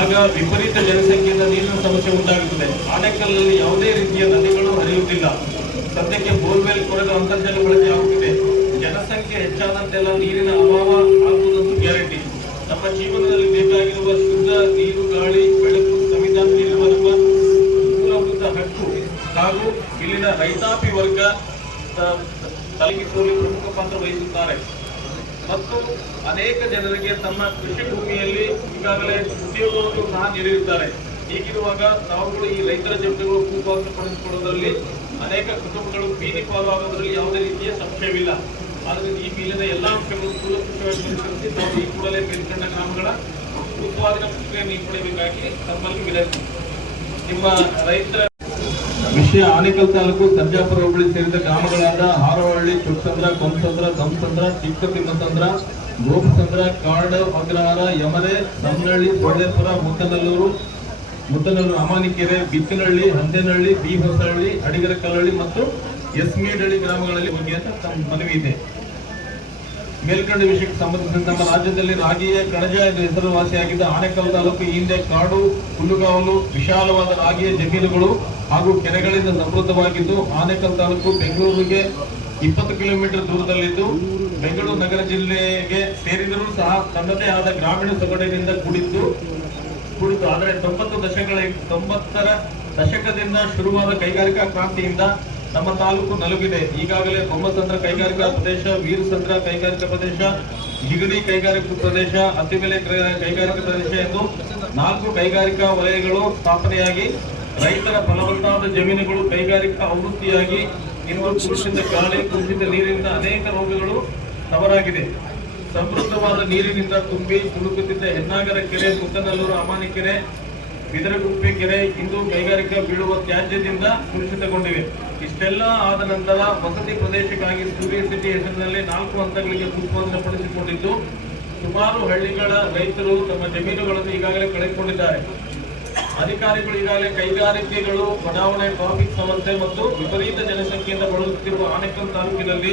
ಆಗ ವಿಪರೀತ ಜನಸಂಖ್ಯೆಯಿಂದ ನೀರಿನ ಸಮಸ್ಯೆ ಉಂಟಾಗುತ್ತದೆ. ಆನೇಕಲ್ನಲ್ಲಿ ಯಾವುದೇ ರೀತಿಯ ನದಿಗಳು ಹರಿಯುವುದಿಲ್ಲ. ಸದ್ಯಕ್ಕೆ ಬೋರ್ವೆಲ್ ಕೊರೆದ ಅಂತರ್ಜಲ ಬಳಕೆ ಆಗುತ್ತಿದೆ. ಜನಸಂಖ್ಯೆ ಹೆಚ್ಚಾದಂತೆಲ್ಲ ನೀರಿನ ಅಭಾವ ಆಗುವುದಂತೂ ಗ್ಯಾರಂಟಿ. ನಮ್ಮ ಜೀವನದಲ್ಲಿ ಬೇಕಾಗಿರುವ ಶುದ್ಧ ನೀರು, ಗಾಳಿ, ಬೆಳಕು ಸಂವಿಧಾನದಲ್ಲಿ ಬರುವ ಮೂಲಭೂತ ಹಕ್ಕು ಹಾಗೂ ಇಲ್ಲಿನ ರೈತಾಪಿ ವರ್ಗ ತಲುಪಿಸುವಲ್ಲಿ ಪ್ರಮುಖ ಪಾತ್ರ ವಹಿಸುತ್ತಾರೆ. ಮತ್ತು ಅನೇಕ ಜನರಿಗೆ ತಮ್ಮ ಕೃಷಿ ಭೂಮಿಯಲ್ಲಿ ಈಗಾಗಲೇ ಉದ್ಯೋಗವನ್ನು ಸಹ ನೀಡಿರುತ್ತಾರೆ. ಹೀಗಿರುವಾಗ ತಾವುಗಳು ಈ ರೈತರ ಜಮೀನುಗಳು ಭೂಸ್ವಾಧೀನಪಡಿಸಿಕೊಳ್ಳುವುದರಲ್ಲಿ ಅನೇಕ ಕುಟುಂಬಗಳು ಬೀದಿ ಪಾಲಾಗುವುದರಲ್ಲಿ ಯಾವುದೇ ರೀತಿಯ ಸಂಶಯವಿಲ್ಲ. ಆದರೆ ಈ ಮೇಲಿನ ಎಲ್ಲಾ ಅಂಶಗಳು ಕೂಲಂಕಷವಾಗಿ ಪರಿಶೀಲಿಸಿ ತಾವು ಈ ಕೂಡಲೇ ಮೇಲ್ಕಂಡ ಗ್ರಾಮಗಳ ಭೂಸ್ವಾಧೀನ ಪ್ರಕ್ರಿಯೆಯನ್ನು ಪಡೆಯಬೇಕಾಗಿ ತಮ್ಮಲ್ಲಿ ವಿನಂತಿ. ನಿಮ್ಮ ರೈತರ ವಿಷಯ ಆನೇಕಲ್ ತಾಲೂಕು ಸರ್ಜಾಪುರ ಹೋಬಳಿ ಸೇರಿದ ಗ್ರಾಮಗಳಾದ ಹಾರವಳ್ಳಿ, ಚುಟ್ಸಂದ್ರ, ಕೊಂಸಂದ್ರ, ಕಂಸಂದ್ರ, ಚಿಕ್ಕತಿಮ್ಮಸಂದ್ರ, ಗೋಪಸಂದ್ರ, ಕಾಡು, ಅಗ್ರಹಾರ, ಯಮರೆ, ಸಮನಹಳ್ಳಿ, ಸೊಳ್ಳೆಪುರ, ಮುತ್ತನಲ್ಲೂರು, ಅಮಾನಿಕೆರೆ, ಬಿತ್ತಿನಹಳ್ಳಿ, ಹಂದೇನಹಳ್ಳಿ, ಬಿ ಹೊಸಹಳ್ಳಿ, ಅಡಿಗರಕಲ್ಲಹಳ್ಳಿ ಮತ್ತು ಎಸ್ಮೇಡಹಳ್ಳಿ ಗ್ರಾಮಗಳಲ್ಲಿ ಹೋಗಿ ಅಂತ ತಮ್ಮ ಮನವಿ ಇದೆ. ಮೇಲ್ಕಂಡ ವಿಷಯಕ್ಕೆ ಸಂಬಂಧಿಸಿದಂತೆ ನಮ್ಮ ರಾಜ್ಯದಲ್ಲಿ ರಾಗಿಯ ಕಣಜ ಎಂದು ಹೆಸರುವಾಸಿಯಾಗಿದ್ದ ಆನೇಕಲ್ ತಾಲೂಕು ಈ ಹಿಂದೆ ಕಾಡು, ಹುಲ್ಲುಗಾವಲು, ವಿಶಾಲವಾದ ರಾಗಿಯ ಜಮೀನುಗಳು ಹಾಗೂ ಕೆರೆಗಳಿಂದ ಸಮೃದ್ಧವಾಗಿದ್ದು, ಆನೇಕಲ್ ತಾಲೂಕು ಬೆಂಗಳೂರಿಗೆ 20 ಕಿಲೋಮೀಟರ್ ದೂರದಲ್ಲಿದ್ದು ಬೆಂಗಳೂರು ನಗರ ಜಿಲ್ಲೆಗೆ ಸೇರಿದರೂ ಸಹ ತನ್ನದೇ ಆದ ಗ್ರಾಮೀಣ ಸೊಗಡಿನಿಂದ ಕೂಡಿತ್ತು. ಆದರೆ 90ರ ದಶಕದಿಂದ ಶುರುವಾದ ಕೈಗಾರಿಕಾ ಕ್ರಾಂತಿಯಿಂದ ನಮ್ಮ ತಾಲೂಕು ನಲುಗಿದೆ. ಈಗಾಗಲೇ ಬೊಮ್ಮಸಂದ್ರ ಕೈಗಾರಿಕಾ ಪ್ರದೇಶ, ವೀರಸಂದ್ರ ಕೈಗಾರಿಕಾ ಪ್ರದೇಶ, ಜಿಗಣಿ ಕೈಗಾರಿಕಾ ಪ್ರದೇಶ, ಅತ್ತಿಬೆಲೆ ಕೈಗಾರಿಕಾ ಪ್ರದೇಶ ಎಂದು 4 ಕೈಗಾರಿಕಾ ವಲಯಗಳು ಸ್ಥಾಪನೆಯಾಗಿ ರೈತರ ಫಲವತ್ತಾದ ಜಮೀನುಗಳು ಕೈಗಾರಿಕಾ ಆವೃತ್ತಿಯಾಗಿ ಇಂದು ಕುಸಿತ ಗಾಳಿ, ಕುಸಿತ ನೀರಿನಿಂದ ಅನೇಕ ರೋಗಗಳು ತವರಾಗಿದೆ. ಸಮೃದ್ಧವಾದ ನೀರಿನಿಂದ ತುಂಬಿ ತುಳುಕುತ್ತಿದ್ದ ಹೆನ್ನಾಗರ ಕೆರೆ, ಮುತ್ತನಲ್ಲೂರು, ಅಮಾನಿಕೆರೆ, ಬಿದರಗುಪ್ಪೆ ಕೆರೆ ಇಂದು ಕೈಗಾರಿಕಾ ಬೀಳುವ ತ್ಯಾಜ್ಯದಿಂದ ಕುಸಿತಗೊಂಡಿವೆ. ಇಷ್ಟೆಲ್ಲ ಆದ ನಂತರ ವಸತಿ ಪ್ರದೇಶಕ್ಕಾಗಿ ಸೂರ್ಯ ಸಿಟಿ ಹೆಸರಿನಲ್ಲಿ 4 ಹಂತಗಳಿಗೆ ಭೂಸ್ವಾಧೀನಪಡಿಸಿಕೊಂಡಿದ್ದು ಸುಮಾರು ಹಳ್ಳಿಗಳ ರೈತರು ತಮ್ಮ ಜಮೀನುಗಳನ್ನು ಈಗಾಗಲೇ ಕಳೆದುಕೊಂಡಿದ್ದಾರೆ. ಅಧಿಕಾರಿಗಳು ಈಗಾಗಲೇ ಕೈಗಾರಿಕೆಗಳು, ಬಡಾವಣೆ, ಟ್ರಾಫಿಕ್ ಸಮಸ್ಯೆ ಮತ್ತು ವಿಪರೀತ ಜನಸಂಖ್ಯೆಯಿಂದ ಬಳಲುತ್ತಿರುವ ಆನೇಕಲ್ ತಾಲೂಕಿನಲ್ಲಿ